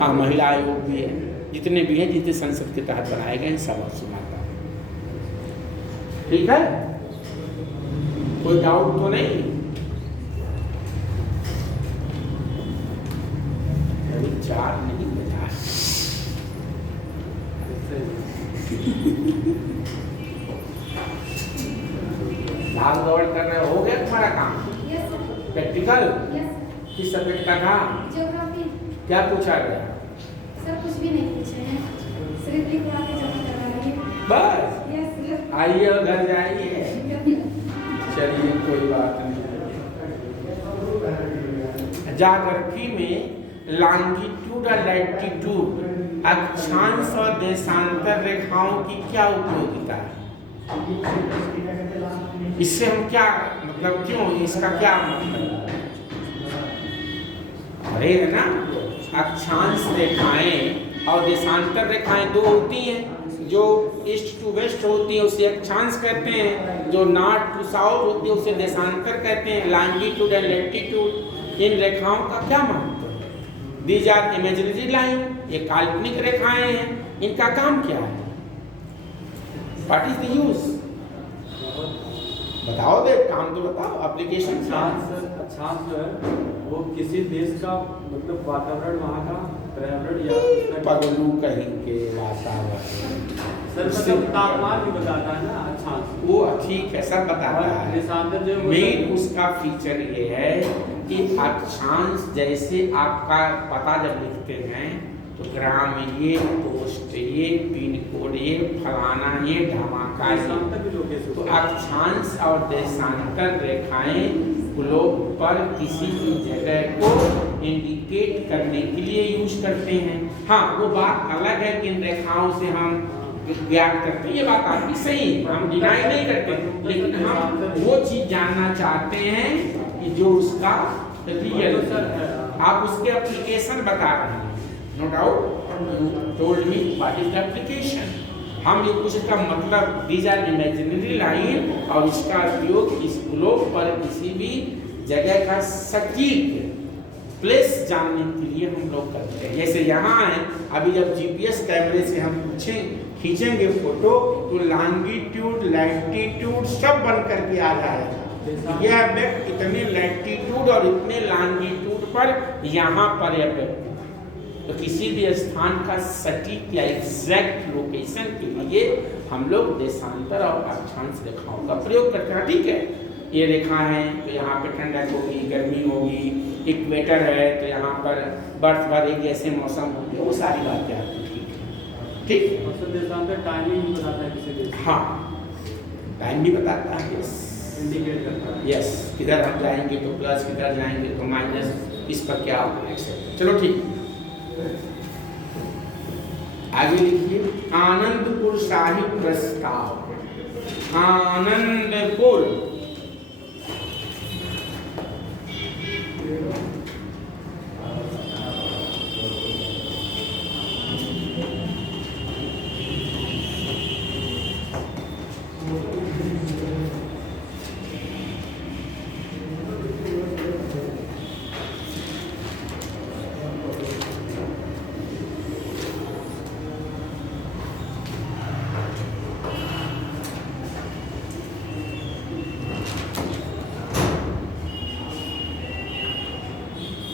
हाँ, महिला आयोग भी है, जितने भी हैं जितने संसद के तहत बनाए गए हैं सब सुनाता है, ठीक है। कोई डाउट तो नहीं? चार नहीं बजा। भाग दौड़ कर रहे हो गया तुम्हारा काम? प्रैक्टिकल किस सब्जेक्ट का था? ज्योग्राफी। क्या पूछा गया? सर कुछ भी नहीं पूछे हैं, सिर्फ लिखवा के जमा करवाइए बस। आइए और घर जाइए। चलिए कोई बात नहीं। ज्योग्राफी में लॉन्गिट्यूड और लैटिट्यूड, अक्षांश और देशांतर रेखाओं की क्या उपयोगिता है? इससे हम क्या मतलब, क्यों, इसका क्या मतलब? अरे है ना, अक्षांश रेखाएं और देशांतर रेखाएं दो होती हैं। जो ईस्ट टू वेस्ट होती है उसे अक्षांश कहते हैं, जो नॉर्थ टू साउथ होती है उसे देशांतर कहते हैं। लॉन्गिट्यूड एंड लैटिट्यूड, इन रेखाओं का क्या महत्व? These are imaginary line, ये काल्पनिक रेखाएं हैं, इनका काम क्या है? What is the use? बताओ दे, काम तो बताओ, एप्लीकेशन। अक्षांश जो है वो किसी देश का मतलब वातावरण, वहाँ का पर्यावरण या पगलू कहीं के वातावरण, सर मतलब तापमान भी बताता है ना अक्षांश। वो ठीक है, सब बताता है। मेन उसका फीचर ये है कि अक्षांश, जैसे आपका पता जब लिखते हैं तो ग्राम ये, पोस्ट ये, पिन कोड ये, फलाना ये, धमाका ये, तो अक्षांश और देशांतर रेखाएं ग्लोब पर किसी भी जगह को इंडिकेट करने के लिए यूज करते हैं। हाँ, वो बात अलग है कि इन रेखाओं से हम ज्ञात करते हैं, ये बात आपकी सही है, हम डिनाई नहीं करते, लेकिन हम वो चीज जानना चाहते हैं कि जो उसका रियल है। आप उसके एप्लीकेशन बता रहे हैं, no doubt, told me what is the application. हम ये कुछ इसका मतलब दीज आर इमेजिनरी लाइन, और इसका उपयोग इस ग्लोब पर किसी भी जगह का सटीक प्लेस जानने के लिए हम लोग करते हैं। जैसे यहाँ है, अभी जब जीपीएस कैमरे से हम खींचेंगे फोटो तो लॉन्गिट्यूड लैटिट्यूड सब बन करके आ जाएगा, यह व्यक्ति इतने लैटिट्यूड और इतने लॉन्गिट्यूड पर यहाँ पर यह व्यक्ति, तो किसी भी स्थान का सटीक या एग्जैक्ट लोकेशन के लिए हम लोग देशांतर और अक्षांश रेखाओं का प्रयोग करते हैं। ठीक है, ये रेखा है तो यहाँ पे ठंडक होगी, गर्मी होगी, इक्वेटर है तो यहाँ पर बर्फ भरेगी, ऐसे मौसम होंगे, वो सारी बातें आपको ठीक है। देशांतर टाइमिंग भी बताता है किसी देश, हाँ टाइम भी बताता है, यस इंडिकेट करता है, यस, किधर हम जाएंगे तो प्लस, किधर जाएंगे तो माइनस, इस पर क्या होगा एक्सेप्ट। चलो ठीक, आगे लिखिए, आनंदपुर शाही प्रस्ताव। आनंदपुर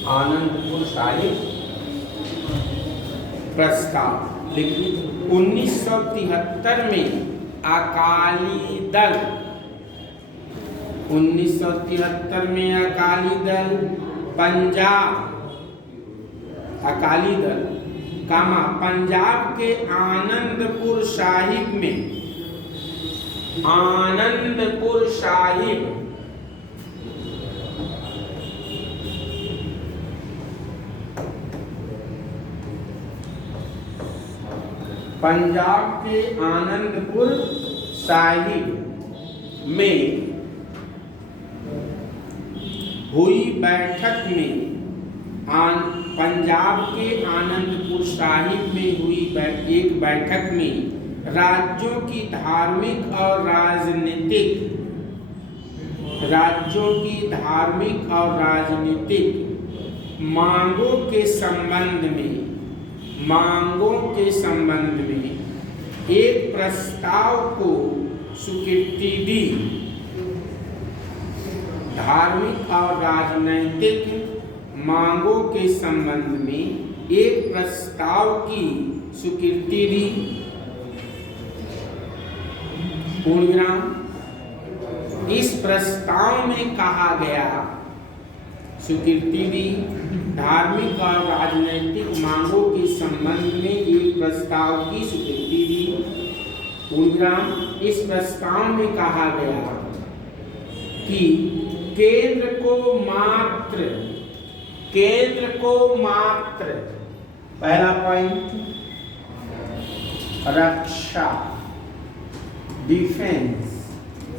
आनंदपुर शाही प्रस्ताव लिखिए। 1973 में अकाली दल, 1973 में अकाली दल पंजाब, अकाली दल पंजाब के आनंदपुर साहिब में, आनंदपुर साहिब पंजाब के आनंदपुर साहिब में हुई बैठक में, पंजाब के आनंदपुर साहिब में हुई एक बैठक में राज्यों की धार्मिक और राजनीतिक मांगों के संबंध में एक प्रस्ताव को स्वीकृति दी। धार्मिक और राजनैतिक मांगों के संबंध में एक प्रस्ताव की स्वीकृति दी। पूर्णविराम। इस प्रस्ताव में कहा गया, स्वीकृति दी, धार्मिक और राजनैतिक मांगों के संबंध में एक प्रस्ताव की स्वीकृति दी। पूर्णविराम। इस प्रस्ताव में कहा गया कि केंद्र को मात्र पहला पॉइंट रक्षा, डिफेंस,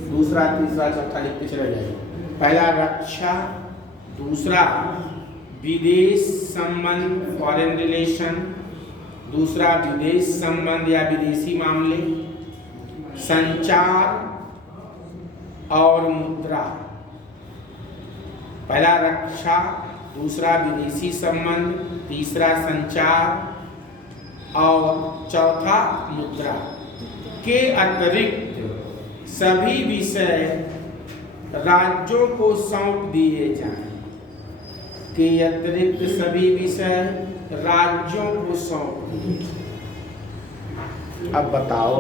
दूसरा तीसरा चौथा लिखते चले जाइए। पहला रक्षा, दूसरा विदेश संबंध फॉरेन रिलेशन, दूसरा विदेश संबंध या विदेशी मामले, संचार और मुद्रा। पहला रक्षा, दूसरा विदेशी संबंध, तीसरा संचार और चौथा मुद्रा के अतिरिक्त सभी विषय राज्यों को सौंप दिए जाएं। के अतिरिक्त सभी विषय राज्यों को सौंप दिए। अब बताओ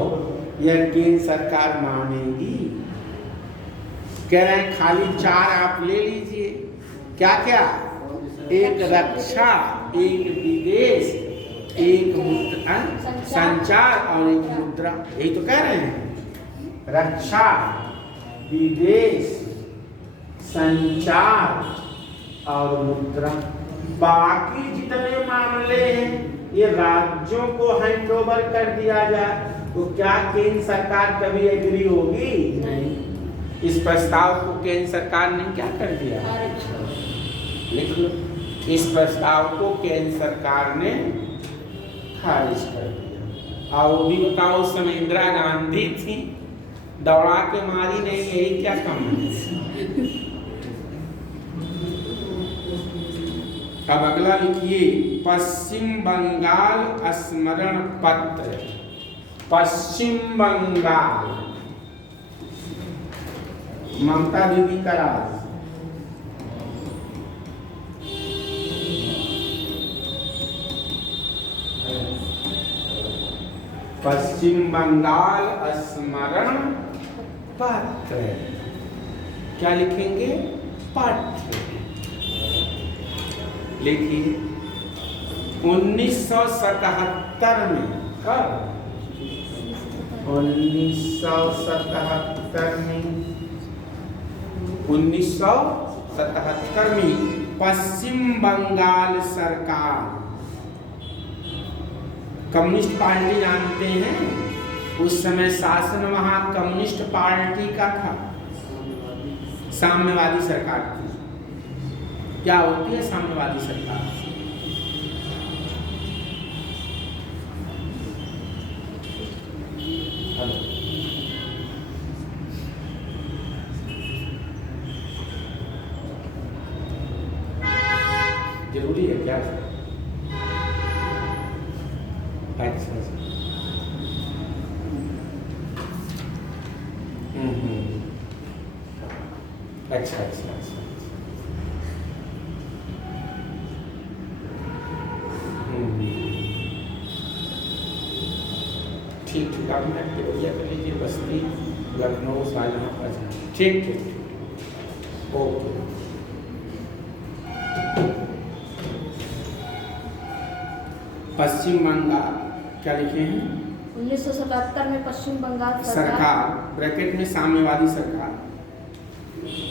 यह केंद्र सरकार मानेगी? कह रहे हैं खाली 4 आप ले लीजिए। क्या क्या? एक रक्षा, एक विदेश, एक मुद्रा, संचार और एक मुद्रा। यही तो कह रहे हैं, रक्षा, विदेश, संचार और मुद्रा। बाकी जितने मामले हैं ये राज्यों को हैंड ओवर कर दिया जाए। तो क्या केंद्र सरकार कभी एग्री होगी? नहीं। इस प्रस्ताव को केंद्र सरकार ने क्या कर दिया? लिख लो, इस प्रस्ताव को केंद्र सरकार ने खारिज कर दिया। और वो भी बताओ, उस समय इंदिरा गांधी थी, दौड़ा के मारी नहीं, यही क्या कम है? अब अगला लिखिए, पश्चिम बंगाल स्मरण पत्र। पश्चिम बंगाल, ममता दीदी का राज। पश्चिम बंगाल स्मरण पत्र, क्या लिखेंगे? पत्र। लिखिए, 1977 में, कब? 1977 में, 1977 में पश्चिम बंगाल सरकार, कम्युनिस्ट पार्टी जानते हैं, उस समय शासन वहां कम्युनिस्ट पार्टी का था, साम्यवादी सरकार थी। क्या होती है साम्यवादी सरकार? जरूरी है क्या? अच्छा, अच्छा अच्छा अच्छा, ठीक ठीक, आप नेट पे बढ़िया कर लीजिए, बस्ती लखनऊ शाहजहां, ठीक ठीक, ओके। पश्चिम बंगाल क्या लिखे हैं? 1977 में पश्चिम बंगाल सरकार, ब्रैकेट में साम्यवादी सरकार,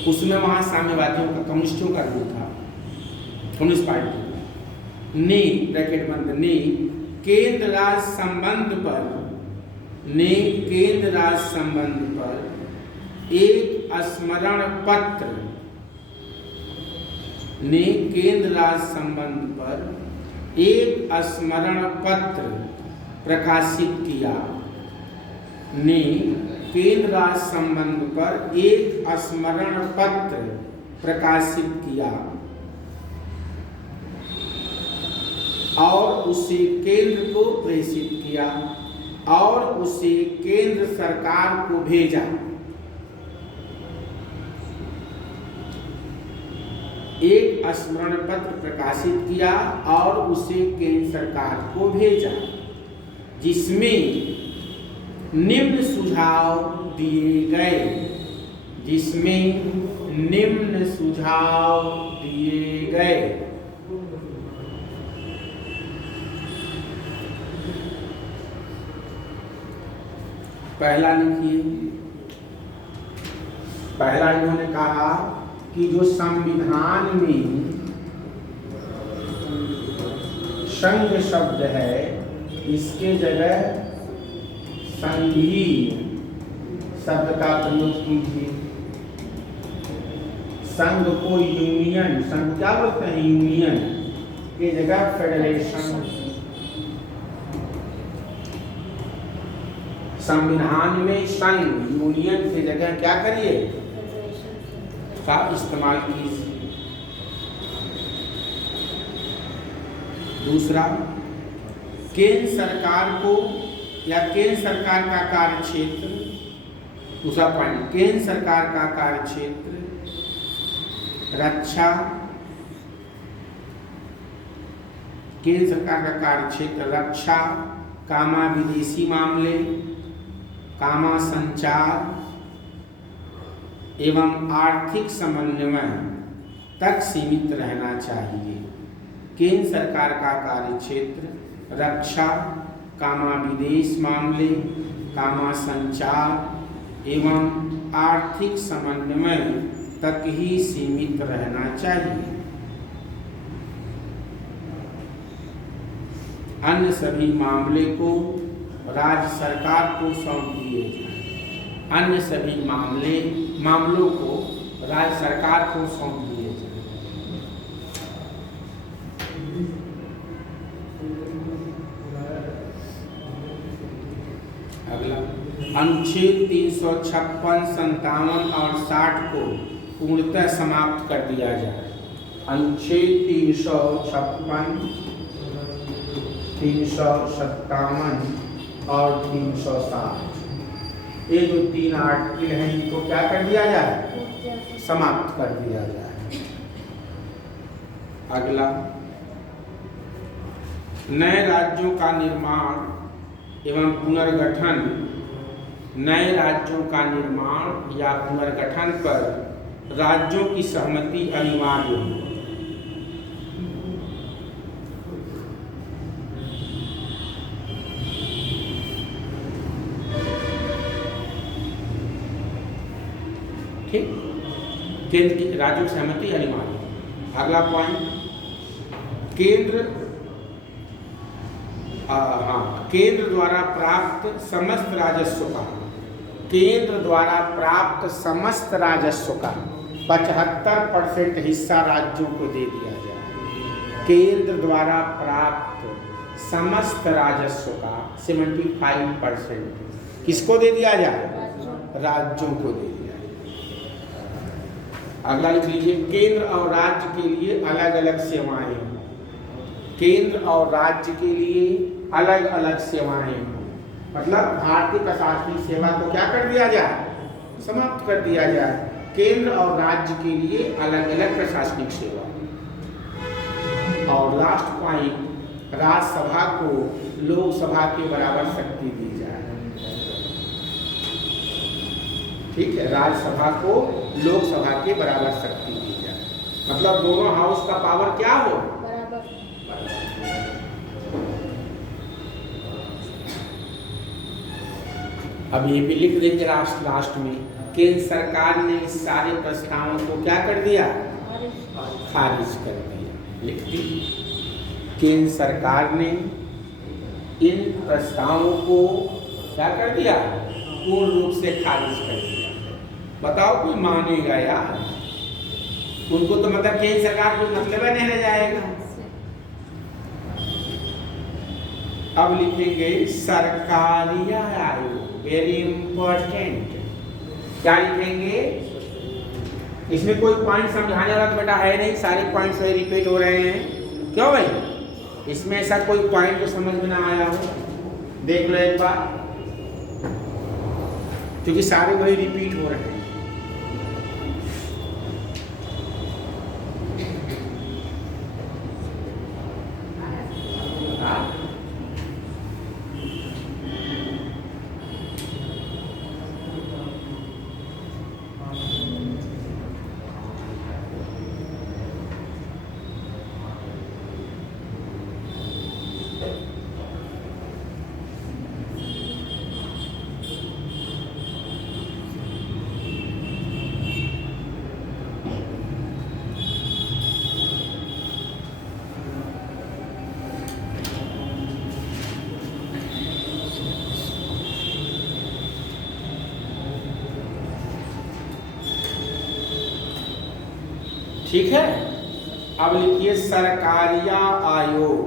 उसमें वहां साम्यवादियों का, कम्युनिस्टों का रूप था, कम्युनिस्ट पार्टी ने, ब्रैकेट बंद, ने केंद्र राज्य संबंध पर, ने केंद्र राज्य संबंध पर एक स्मरण पत्र, ने केंद्र राज्य संबंध पर एक स्मरण पत्र प्रकाशित किया, ने केंद्र राज्य संबंध पर एक स्मरण पत्र प्रकाशित किया और उसे केंद्र को प्रेषित किया और उसे केंद्र सरकार को भेजा। एक स्मरण पत्र प्रकाशित किया और उसे केंद्र सरकार को भेजा, जिसमें निम्न सुझाव दिए गए, जिसमें निम्न सुझाव दिए गए। पहला लिखिए, पहला इन्होंने कहा कि जो संविधान में संघ शब्द है, इसके जगह संघीय शब्द का प्रयोग कीजिए। संघ को यूनियन, संघ क्या बोलते हैं? यूनियन के जगह फेडरेशन। संविधान में संघ, यूनियन के जगह क्या करिए? का इस्तेमाल कीजिए। दूसरा, केंद्र सरकार को या केंद्र सरकार का कार्यक्षेत्र, दूसरा पॉइंट, केंद्र सरकार का कार्यक्षेत्र रक्षा, केंद्र सरकार का कार्यक्षेत्र रक्षा, कामा विदेशी मामले, कामा संचार एवं आर्थिक समन्वय तक सीमित रहना चाहिए। केंद्र सरकार का कार्यक्षेत्र रक्षा, कामा विदेश मामले, कामा संचार एवं आर्थिक समन्वय तक ही सीमित रहना चाहिए। अन्य सभी मामले को राज्य सरकार को सौंप दिए जाएं। अन्य सभी मामलों को राज्य सरकार को सौंप दिए जाएं। अगला अनुच्छेद 356, 57 और 60 को पूर्णतः समाप्त कर दिया जाए। अनुच्छेद 356, 357 और 360, ये जो 3 आर्टिकल हैं इनको क्या कर दिया जाए? समाप्त कर दिया जाए। अगला नए राज्यों का निर्माण एवं पुनर्गठन, नए राज्यों का निर्माण या पुनर्गठन पर राज्यों की सहमति अनिवार्य है। ठीक, केंद्र की राज्यों की सहमति अनिवार्य है। अगला पॉइंट, केंद्र द्वारा प्राप्त समस्त राजस्व का, केंद्र द्वारा प्राप्त समस्त राजस्व का 75% हिस्सा राज्यों को दे दिया जाए। केंद्र द्वारा प्राप्त समस्त राजस्व का 75% किसको दे दिया जाए? राज्यों को दे दिया जाए। अगला लिख लीजिए, केंद्र और राज्य के लिए अलग अलग सेवाएं हों। केंद्र और राज्य के लिए अलग अलग सेवाएं हों, मतलब भारतीय प्रशासनिक सेवा को क्या कर दिया जाए? समाप्त कर दिया जाए। केंद्र और राज्य के लिए अलग अलग प्रशासनिक सेवा। और लास्ट पॉइंट, राज्यसभा को लोकसभा के बराबर शक्ति दी जाए। ठीक है, राज्यसभा को लोकसभा के बराबर शक्ति दी जाए, मतलब दोनों हाउस का पावर क्या हो? अब ये भी लिख देंगे लास्ट में, केंद्र सरकार ने इस सारे प्रस्तावों को क्या कर दिया? खारिज कर दिया। लिख दी, केंद्र सरकार ने इन प्रस्तावों को क्या कर दिया? पूर्ण रूप से खारिज कर दिया। बताओ कोई मानेगा यार? उनको तो मतलब केंद्र सरकार को मतलब नहीं रह जाएगा। अब लिखेंगे सरकारिया आयोग, वेरी इंपॉर्टेंट। क्या लिखेंगे? इसमें कोई पॉइंट समझाने वाला तो बेटा है नहीं, सारे पॉइंट्स वही रिपीट हो रहे हैं। क्यों भाई? इसमें ऐसा कोई पॉइंट जो समझ में ना आया हो देख लो एक बार, क्योंकि सारे वही रिपीट हो रहे हैं। ठीक है, अब लिखिए सरकारिया आयोग।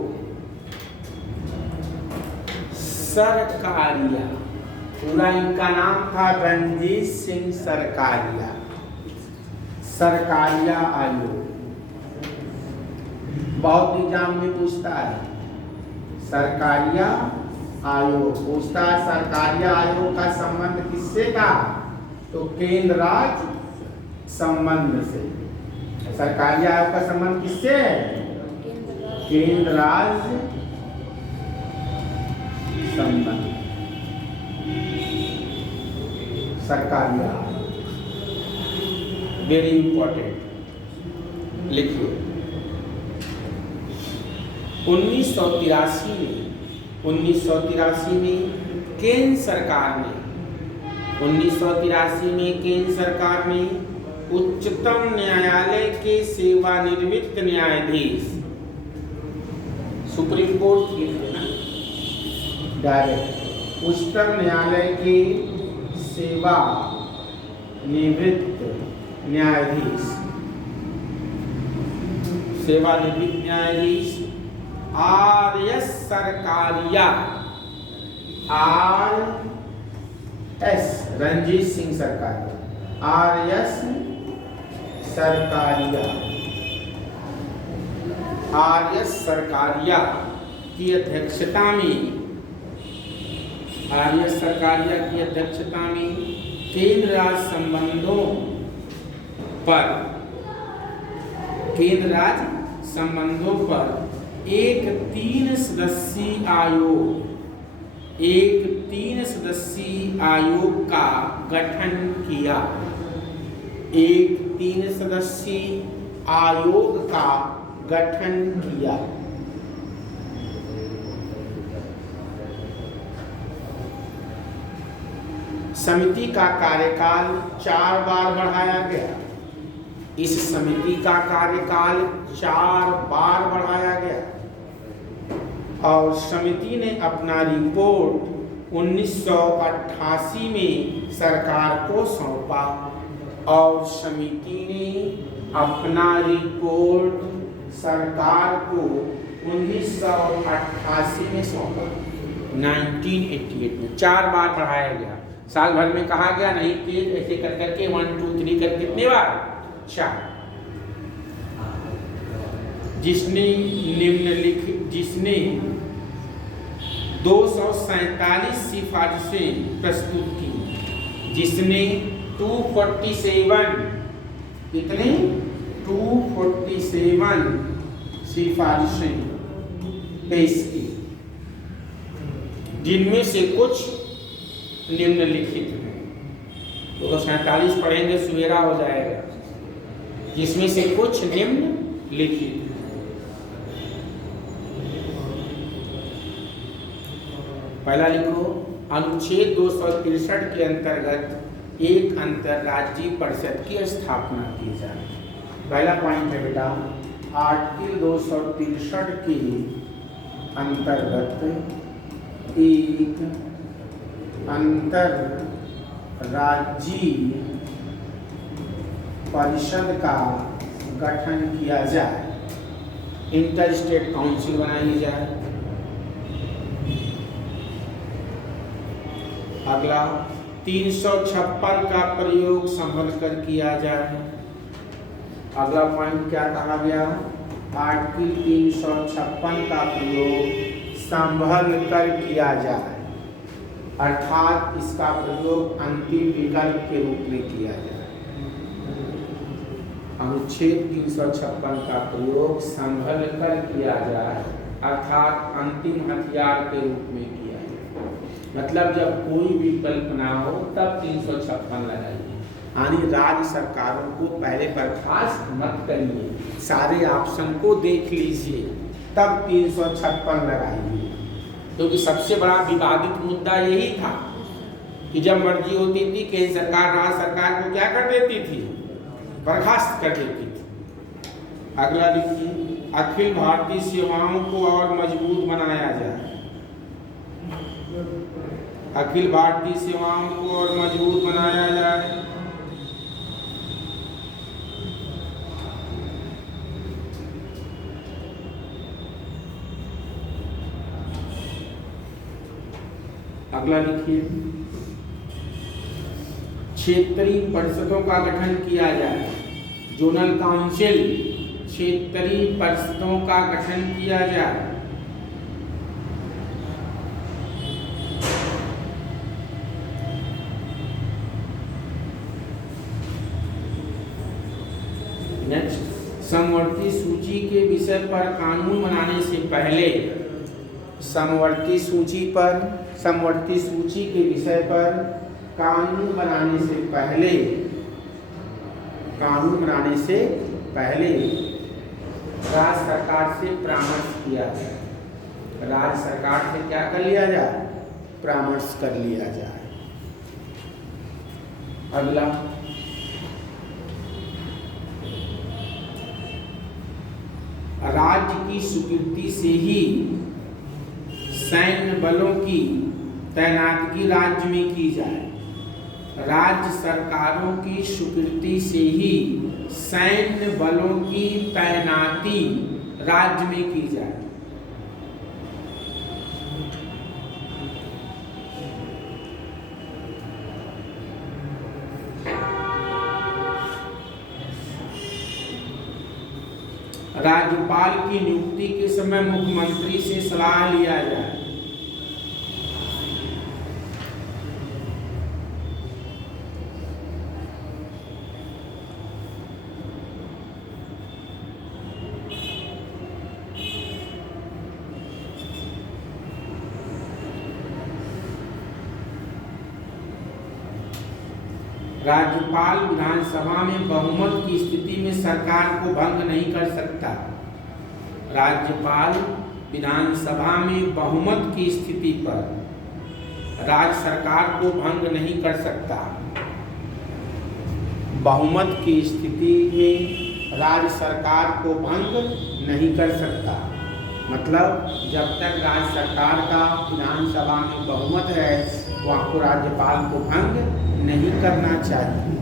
सरकारिया, पूरा इनका नाम था रणजीत सिंह सरकारिया। सरकारिया आयोग बहुत एग्जाम में पूछता है। सरकारिया आयोग पूछता है, सरकारिया आयोग का संबंध किससे था? तो केंद्र राज्य संबंध से। सरकारी आयोग का संबंध किससे है? केंद्र राज्य संबंध। सरकारी आयोग वेरी इंपॉर्टेंट। लिखिए 1983 में केंद्र सरकार ने उच्चतम न्यायालय के सेवानिवृत्त न्यायाधीश, सुप्रीम कोर्ट की ना डायरेक्ट उच्चतम न्यायालय के सेवा निवृत्त न्यायाधीश, सेवानिवृत्त न्यायाधीश RS Sarkaria, RS Ranjit Singh Sarkaria, RS Sarkaria, RS Sarkaria की अध्यक्षता में, RS सरकारिया की अध्यक्षता में केंद्र राज्य संबंधों पर, केंद्र राज्य संबंधों पर एक 3 सदस्यीय आयोग, एक 3 सदस्यीय आयोग का गठन किया, एक 3 सदस्यीय आयोग का गठन किया। समिति का कार्यकाल 4 बार बढ़ाया गया। इस समिति का कार्यकाल 4 बार बढ़ाया गया और समिति ने अपना रिपोर्ट 1988 में सरकार को सौंपा और समिति ने अपना रिपोर्ट सरकार को 1988 में सौंपा, 1988 में। 4 बार बढ़ाया गया, साल भर में कहा गया नहीं कि ऐसे कर करके 1 2 3 कर कितने बार, 4। जिसने निम्नलिखित, जिसने 247 सिफारिशें प्रस्तुत की, जिसने 247, कितने 247 सिफारिशें पेश की, जिनमें से कुछ निम्नलिखित हैं। 247 पढ़ेंगे सुवेरा हो जाएगा, जिसमें से कुछ निम्नलिखित। पहला लिखो, अनुच्छेद 263 के अंतर्गत एक अंतर्राज्यीय परिषद की स्थापना की जाए। पहला पॉइंट है बेटा, आर्टिकल 263 के अंतर्गत एक अंतर्राज्यीय परिषद का गठन किया जाए, इंटर स्टेट काउंसिल बनाई जाए। अगला 356 का प्रयोग संभल कर किया जाए। अगला पॉइंट क्या कहा गया, आर्टिकल 356 का प्रयोग संभल कर किया जाए, अर्थात इसका प्रयोग अंतिम विकल्प के रूप में किया जाए। अनुच्छेद 356 का प्रयोग संभल कर किया जाए, अर्थात अंतिम हथियार के रूप में किया जाए। मतलब जब कोई विकल्प ना हो तब 356 लगाइए, यानी राज्य सरकारों को पहले बर्खास्त मत करिए, सारे ऑप्शन को देख लीजिए तब 356 लगाइए। क्योंकि सबसे बड़ा विवादित मुद्दा यही था कि जब मर्जी होती थी केंद्र सरकार राज्य सरकार को क्या कर देती थी, बर्खास्त कर देती थी। अगला लिखिए, अखिल भारतीय सेवाओं को और मजबूत बनाया जाए। अखिल भारतीय सेवाओं को और मजबूत बनाया जाए। अगला लिखिए, क्षेत्रीय परिषदों का गठन किया जाए। जोनल काउंसिल, क्षेत्रीय परिषदों का गठन किया जाए। नेक्स्ट, समवर्ती सूची के विषय पर कानून बनाने से पहले, समवर्ती सूची के विषय पर कानून बनाने से पहले राज्य सरकार से परामर्श किया जाए। राज्य सरकार से क्या कर लिया जाए, परामर्श कर लिया जाए। अगला, राज्य की स्वीकृति से ही सैन्य बलों की तैनातगी राज्य में की जाए। राज्य सरकारों की स्वीकृति से ही सैन्य बलों की तैनाती राज्य में की जाए। राज्यपाल की नियुक्ति के समय मुख्यमंत्री से सलाह लिया जाए। राज्यपाल विधानसभा में बहुमत की स्थिति में सरकार को भंग नहीं कर सकता। राज्यपाल विधानसभा में बहुमत की स्थिति पर राज्य सरकार को भंग नहीं कर सकता। बहुमत की स्थिति में राज्य सरकार को भंग नहीं कर सकता। मतलब जब तक राज्य सरकार का विधानसभा में बहुमत है वहाँ को राज्यपाल को भंग नहीं करना चाहिए।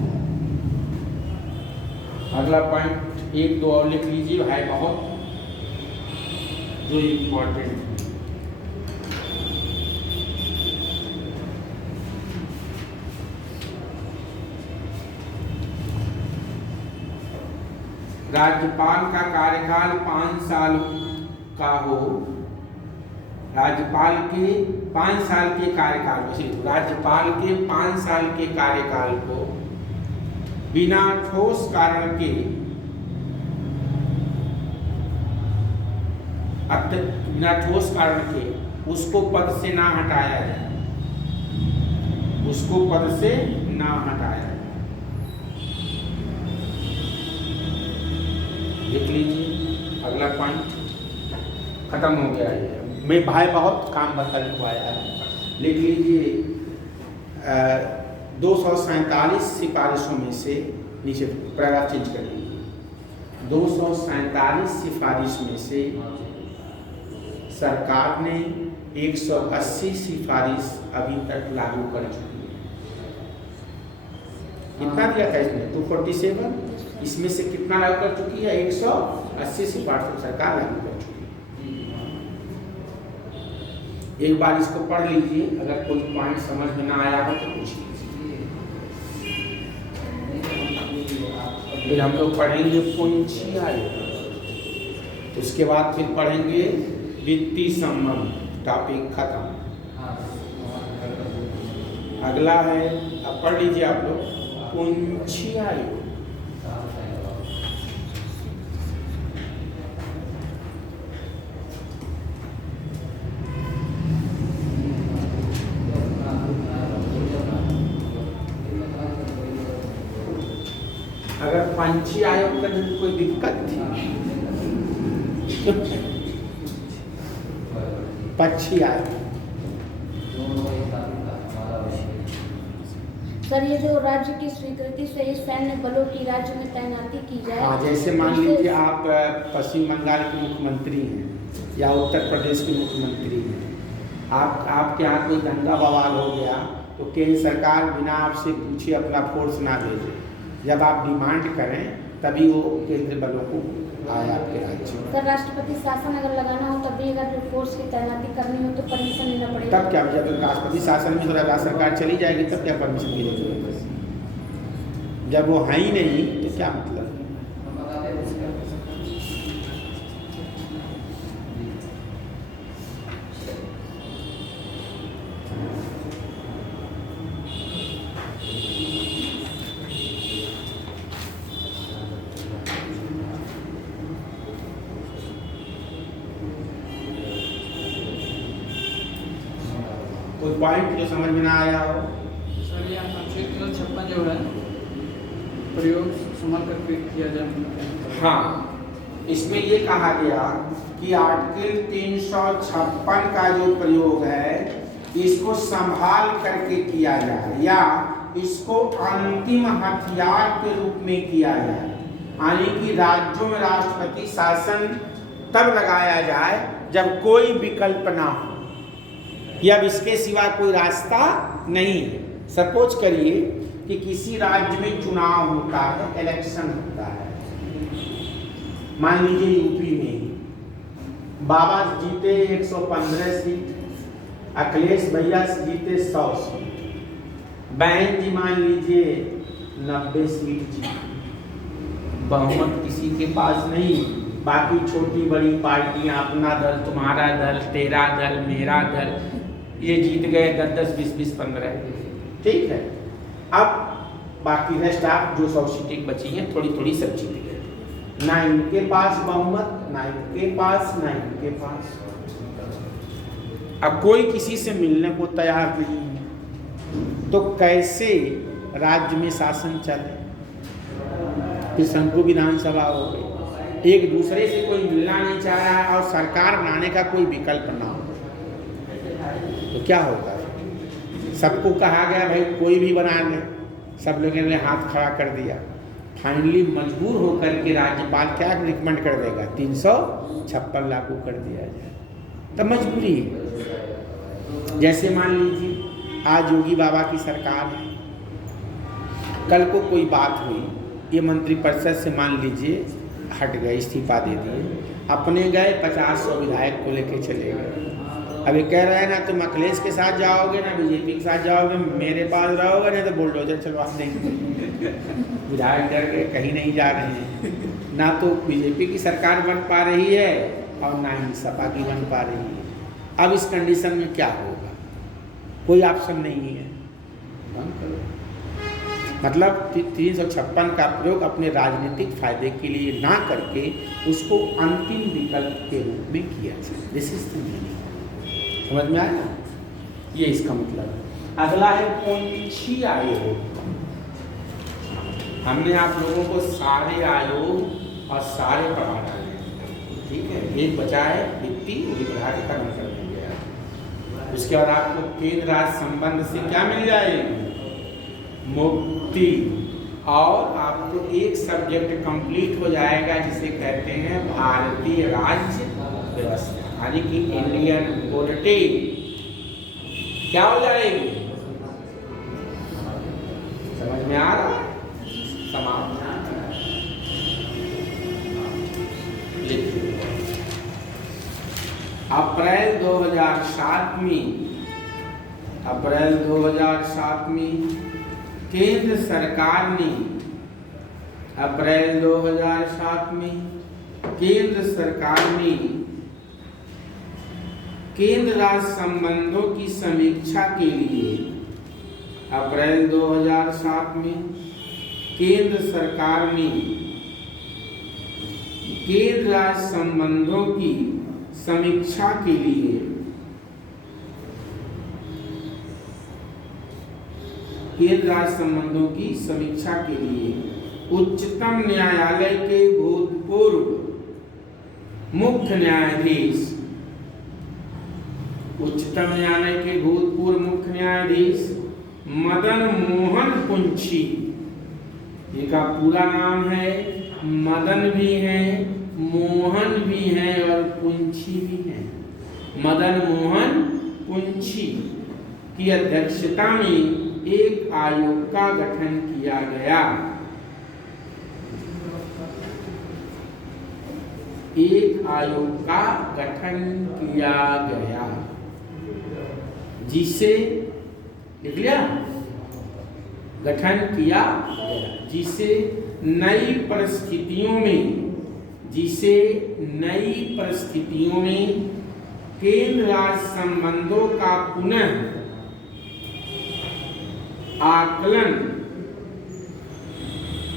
अगला पॉइंट 1-2 और लिख लीजिए भाई, बहुत जो इम्पोर्टेंट है। राज्यपाल का कार्यकाल 5 साल का हो। राज्यपाल के 5 साल के कार्यकाल राज्यपाल के 5 साल के कार्यकाल को बिना ठोस कारण के उसको पद से ना हटाया जाए। उसको पद से ना हटाया जाए। लिख लीजिए। अगला पॉइंट खत्म हो गया है। मैं भाई बहुत काम बता लिखवाया है। लिख लीजिए 247 सिफारिशों में से, नीचे पैराग्राफ चेंज कर लीजिए। 247 सिफारिश में से सरकार ने 180 सिफारिश अभी तक लागू कर चुकी है। कितना दिया था इसने? 247। इसमें से कितना लागू कर चुकी है? 180 सिफारिश सरकार लागू कर चुकी है। एक बार इसको पढ़ लीजिए, अगर कोई पॉइंट समझ में ना आया हो तो पूछ लीजिए। फिर हम लोग पढ़ेंगे पूंजी आयोग, उसके बाद फिर पढ़ेंगे वित्तीय संबंध। टॉपिक खत्म। अगला है, अब पढ़ लीजिए आप लोग, पूंजी आयोग। अगर पंछी आयोग का कोई दिक्कत थी, पक्षी आयोग। सर, ये जो राज्य की स्वीकृति से इस सैन्य बलों की राज्य में तैनाती की जाए। हाँ, जैसे मान लीजिए आप पश्चिम बंगाल के मुख्यमंत्री हैं या उत्तर प्रदेश के मुख्यमंत्री हैं, आपके यहाँ कोई दंगा बवाल हो गया तो केंद्र सरकार बिना आपसे पूछे अपना फोर्स ना भेजे। जब आप डिमांड करें तभी वो केंद्र बलों को आए आपके राज्य में। सर, राष्ट्रपति शासन अगर लगाना हो तभी अगर फोर्स की तैनाती करनी हो तो परमिशन लेना पड़ेगा। तब क्या, जब राष्ट्रपति शासन में राज्य सरकार चली जाएगी तब क्या परमिशन की जरूरत है? जब वो है ही नहीं तो क्या मतलब? कोई पॉइंट जो समझ में ना आया हो? सर, ये अनुच्छेद 356 जो है प्रयोग संभाल कर किया जाए। हाँ, इसमें ये कहा गया कि आर्टिकल 356 का जो प्रयोग है इसको संभाल करके किया जाए या इसको अंतिम हथियार के रूप में किया जाए। यानी कि राज्यों में राष्ट्रपति शासन तब लगाया जाए जब कोई विकल्प ना हो। कि अब इसके सिवा कोई रास्ता नहीं है। सपोज करिए कि किसी राज्य में चुनाव होता है, इलेक्शन होता है, मान लीजिए यूपी में ही बाबा जीते 115 सीट, अखिलेश भैया जीते 100 सीट, बहन जी मान लीजिए 90 सीट जीते, बहुमत किसी के पास नहीं। बाकी छोटी बड़ी पार्टियां, अपना दल, तुम्हारा दल, तेरा दल, मेरा दल, ये जीत गए 10-10, 20-20, 15, ठीक है। अब बाकी रेस्ट आप जो 100 सीटें बची हैं थोड़ी थोड़ी सब जीत गए, ना इनके पास बहुमत, ना इनके पास, ना इनके पास। अब कोई किसी से मिलने को तैयार नहीं है, तो कैसे राज्य में शासन चले? फिर शंकु विधानसभा हो गई, एक दूसरे से कोई मिलना नहीं चाह रहा है और सरकार बनाने का कोई विकल्प ना हो, तो क्या होगा? सबको कहा गया भाई कोई भी बना ले, सब लोगों ने हाथ खड़ा कर दिया। फाइनली मजबूर होकर के राज्यपाल क्या रिकमेंड कर देगा? 356 लागू कर दिया जाए, तब मजबूरी है। जैसे मान लीजिए आज योगी बाबा की सरकार है, कल को कोई बात हुई, ये मंत्रिपरिषद से मान लीजिए हट गए, इस्तीफा दे दिए, अपने गए 50-100 विधायक को लेके चले गए। अब ये कह रहे हैं ना तुम अखिलेश के साथ जाओगे, ना बीजेपी के साथ जाओगे, मेरे पास रहोगे, नहीं तो बुलडोजर चलवा देंगे। विधायक डर के कहीं नहीं जा रहे हैं, ना तो बीजेपी की सरकार बन पा रही है और ना ही सपा की बन पा रही है। अब इस कंडीशन में क्या होगा? कोई ऑप्शन नहीं है, मतलब 356 का प्रयोग अपने राजनीतिक फायदे के लिए ना करके उसको अंतिम विकल्प के रूप में किया जाए। This is the meaning. समझ में आया? ये इसका मतलब। अगला है पुंछी आयोग। हमने आप लोगों को सारे आयोग और सारे पढ़ा डाले, ठीक है। एक बचा है वित्तीय विभाग का खत्म कर देंगे। उसके बाद आपको केंद्र राज्य संबंध से क्या मिल जाएगी? मुक्ति। और आपको एक सब्जेक्ट कंप्लीट हो जाएगा जिसे कहते हैं भारतीय राज्य व्यवस्था, यानी कि इंडियन पॉलिटी। क्या हो जाएगी? समझ में आ रहा है? समाप्त। लिखिए अप्रैल 2007 में केंद्र सरकार ने अप्रैल 2007 में केंद्र सरकार ने केंद्र राज्य संबंधों की समीक्षा के लिए अप्रैल 2007 में केंद्र सरकार ने केंद्र राज्य संबंधों की समीक्षा के लिए केंद्र राज्य संबंधों की समीक्षा के लिए उच्चतम न्यायालय के भूतपूर्व मुख्य न्यायाधीश उच्चतम न्यायालय के भूतपूर्व मुख्य न्यायाधीश मदन मोहन पुंछी, इनका पूरा नाम है, मदन भी है, मोहन भी है और पुंछी भी है, मदन मोहन पुंछी की अध्यक्षता में एक आयोग का गठन किया गया। एक आयोग का गठन किया गया जिसे लिख लिया, गठन किया गया जिसे नई परिस्थितियों में केंद्र राज्य संबंधों का पुनः आकलन,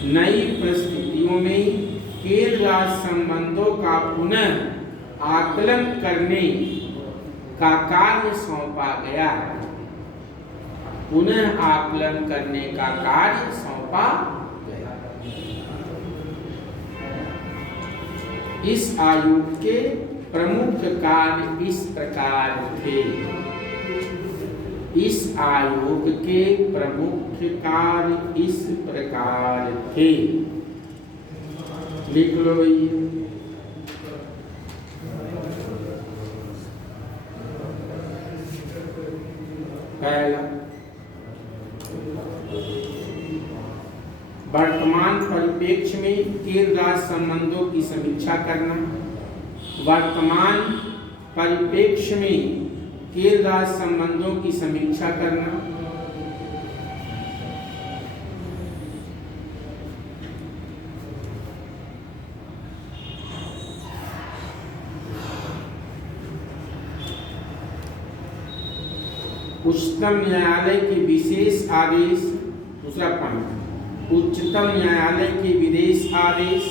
नई परिस्थितियों में केंद्र राज्य संबंधों का पुनः आकलन करने का कार्य सौंपा गया। पुनः आकलन करने का कार्य सौंपा गया। इस आयोग के प्रमुख कार्य इस प्रकार थे। इस आयोग के प्रमुख कार्य इस प्रकार थे। लिख लो भैया। परिप्रेक्ष्य में केंद्र राज्य संबंधों की समीक्षा करना। वर्तमान परिप्रेक्ष्य में केंद्र राज्य संबंधों की समीक्षा करना। उच्चतम न्यायालय के विशेष आदेश, दूसरा पॉइंट, उच्चतम न्यायालय के विशेष आदेश,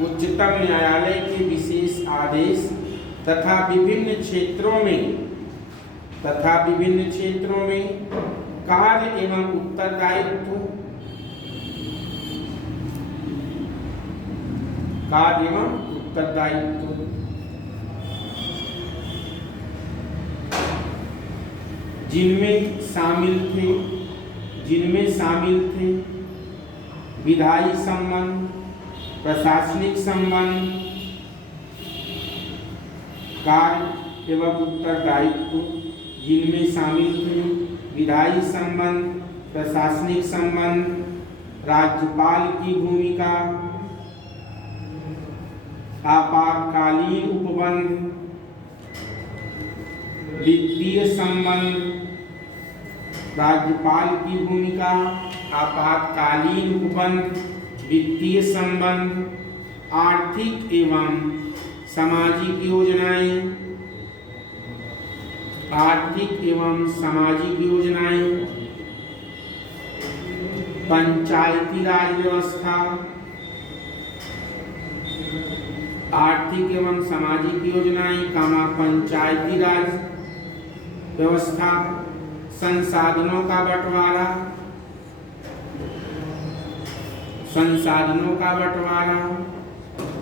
उच्चतम न्यायालय के विशेष आदेश तथा विभिन्न क्षेत्रों में कार्य एवं उत्तरदायित्व, जिनमें शामिल थे विधायी संबंध, प्रशासनिक संबंध, कार्य एवं उत्तरदायित्व, जिनमें शामिल थे विधायी संबंध, प्रशासनिक संबंध, राज्यपाल की भूमिका, आपातकालीन उपबंध, वित्तीय संबंध, राज्यपाल की भूमिका, आपातकालीन उपबंध, वित्तीय संबंध, आर्थिक एवं सामाजिक योजनाएं, पंचायती राज व्यवस्था, आर्थिक एवं सामाजिक योजनाएं, पंचायती राज व्यवस्था, संसाधनों का बंटवारा,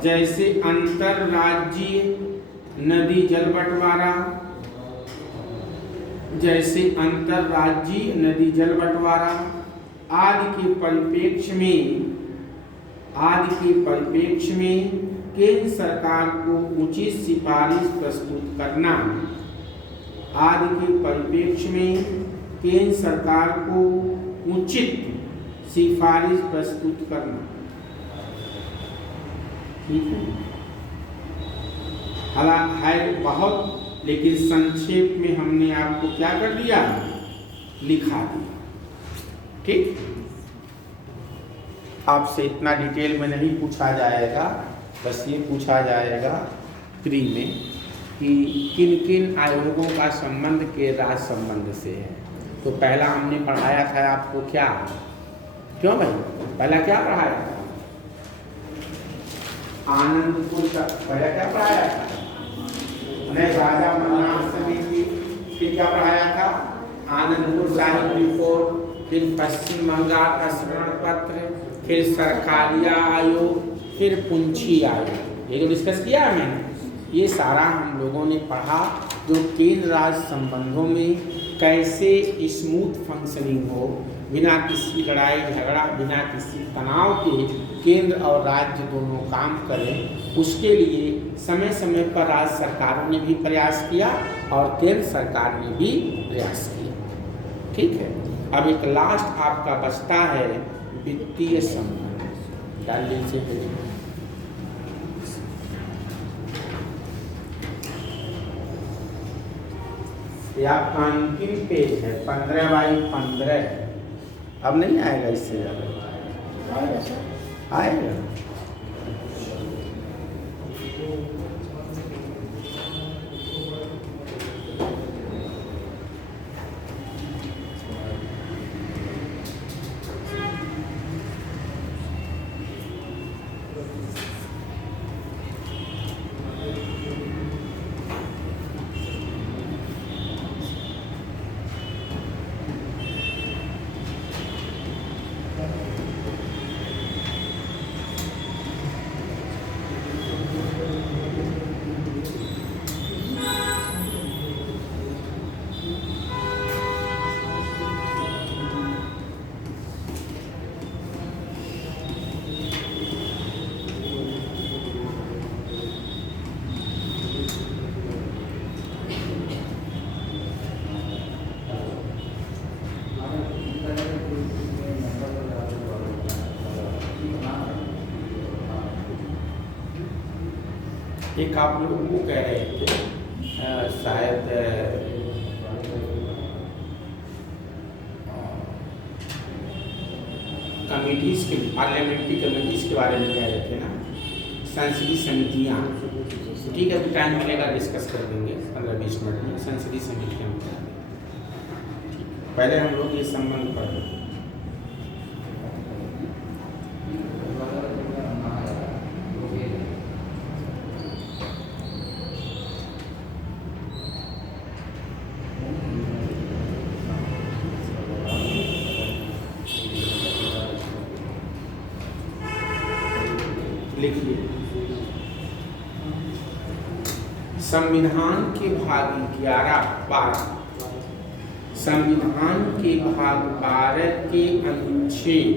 जैसे अंतरराज्यीय नदी जल बंटवारा आदि के परिप्रेक्ष्य में केंद्र सरकार को उचित सिफारिश प्रस्तुत करना। ठीक है, हालांकि है बहुत, लेकिन संक्षेप में हमने आपको क्या कर दिया, लिखा दिया। ठीक, आपसे इतना डिटेल में नहीं पूछा जाएगा, बस ये पूछा जाएगा प्री में कि किन किन आयोगों का संबंध के राज्य संबंध से है। तो पहला हमने पढ़ाया था आपको क्या, क्यों भाई, पहला क्या पढ़ाया था, आनंदपुर का पहला क्या पढ़ाया था, राजा मन्नान समिति, फिर क्या पढ़ाया था, आनंदपुर साहिब रिपोर्ट, फिर पश्चिम बंगाल का शरण पत्र, फिर सरकारिया आयोग, फिर पुंछी आयोग, ये जो डिस्कस किया है मैंने, ये सारा हम लोगों ने पढ़ा, जो केंद्र राज्य संबंधों में कैसे स्मूथ फंक्शनिंग हो, बिना किसी लड़ाई झगड़ा, बिना किसी तनाव के केंद्र और राज्य दोनों काम करें, उसके लिए समय समय पर राज्य सरकारों ने भी प्रयास किया और केंद्र सरकार ने भी प्रयास किया। ठीक है, अब एक लास्ट आपका बचता है वित्तीय संबंध, डाल लीजिए। ये आपका अंतिम पेज है 15x15, अब नहीं आएगा, इससे ज़्यादा आएगा। एक आप लोग वो कह रहे थे शायद कमिटीज के पार्लियामेंट्री कमिटीज के बारे में कह रहे थे ना, संसदीय समितियाँ। ठीक है, तो टाइम मिलेगा डिस्कस कर देंगे 15-20 मिनट में संसदीय समितियाँ। पहले हम लोग ये संबंध पढ़ रहे हैं। लिखिए, संविधान के भाग 11-12, संविधान के भाग 12 के अनुच्छेद,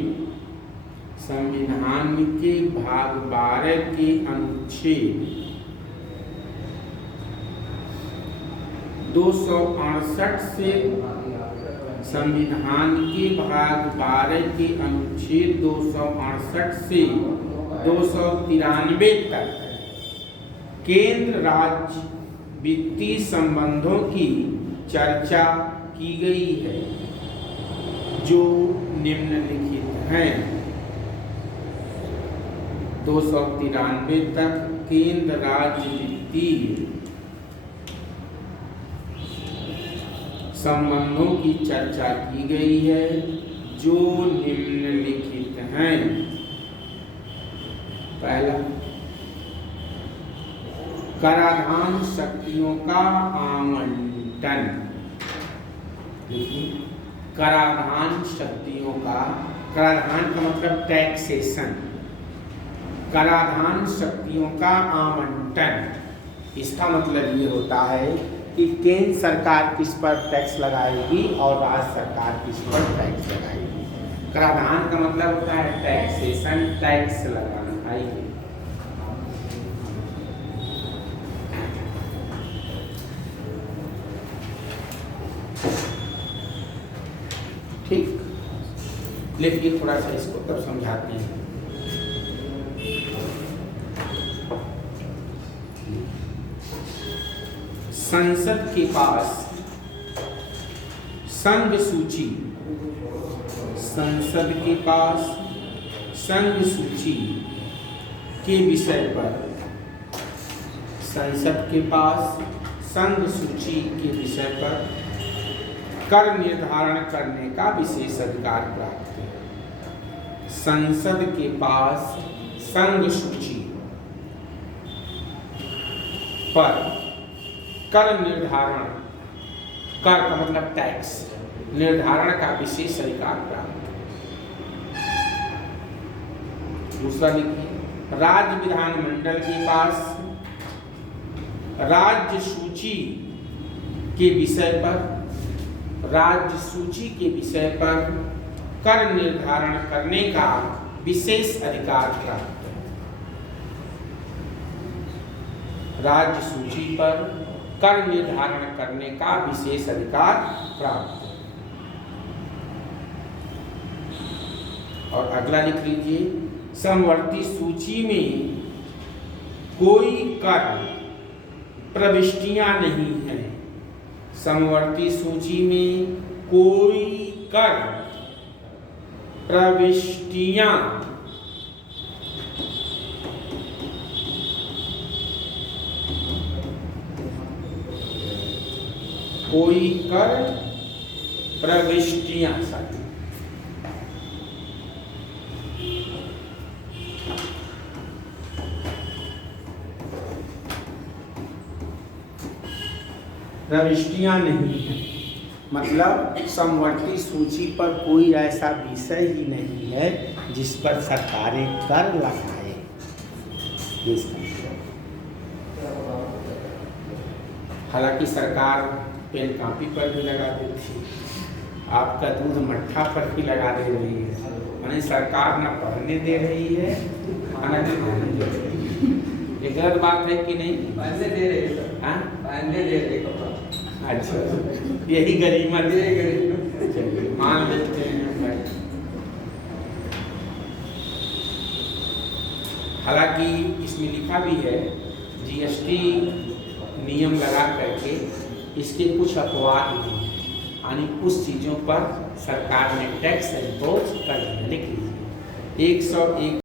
संविधान के भाग 12 के अनुच्छेद 268 से, संविधान के भाग 12 के अनुच्छेद 268 से 293 तक केंद्र राज्य वित्तीय संबंधों की चर्चा की गई है, जो निम्नलिखित हैं। 293 तक केंद्र राज्य वित्तीय संबंधों की चर्चा की गई है, जो निम्नलिखित हैं। पहला, कराधान शक्तियों का आवंटन। कराधान शक्तियों का, कराधान का मतलब टैक्सेशन, कराधान शक्तियों का आवंटन। इसका मतलब ये होता है कि केंद्र सरकार किस पर टैक्स लगाएगी और राज्य सरकार किस पर टैक्स लगाएगी। कराधान का मतलब होता है टैक्सेशन, टैक्स लगाना। आइए, ठीक, लिखिए थोड़ा सा इसको, तब समझाते हैं। संसद के पास संघ सूची, संसद के पास संघ सूची के विषय पर, संसद के पास संघ सूची के विषय पर कर निर्धारण करने का विशेष अधिकार प्राप्त है। संसद के पास संघ सूची पर कर निर्धारण, कर का मतलब टैक्स, निर्धारण का विशेष अधिकार प्राप्त है। दूसरा लिखिए, राज्य विधानमंडल के पास राज्य सूची के विषय पर, राज्य सूची के विषय पर कर निर्धारण करने का विशेष अधिकार प्राप्त है। राज्य सूची पर कर निर्धारण करने का विशेष अधिकार प्राप्त है। और अगला लिख लीजिए, समवर्ती सूची में कोई कर प्रविष्टियां नहीं है। समवर्ती सूची में कोई कर प्रविष्टियां कोई कर प्रविष्टियां साथी प्रविष्टियां नहीं है, मतलब समवर्ती सूची पर कोई ऐसा विषय ही नहीं है जिस पर सरकारें कर लगाए। हालांकि सरकार पेन कापी पर भी लगा देती, आपका दूध मट्ठा पर भी लगा दे रही है। माने सरकार न पढ़ने दे रही है, खाना खाने दे रही है। ये गलत बात है कि नहीं? पहले दे रहे हैं, हाँ, पहले दे रहे कपड़ा। अच्छा, यही गरीमा दे गरीब मान लेते हैं भाई। हालांकि इसमें लिखा भी है, जीएसटी नियम लगा करके इसके कुछ अपवाद हैं, यानी कुछ चीज़ों पर सरकार ने टैक्स इम्पोज कर दिया। लिख लीजिए 101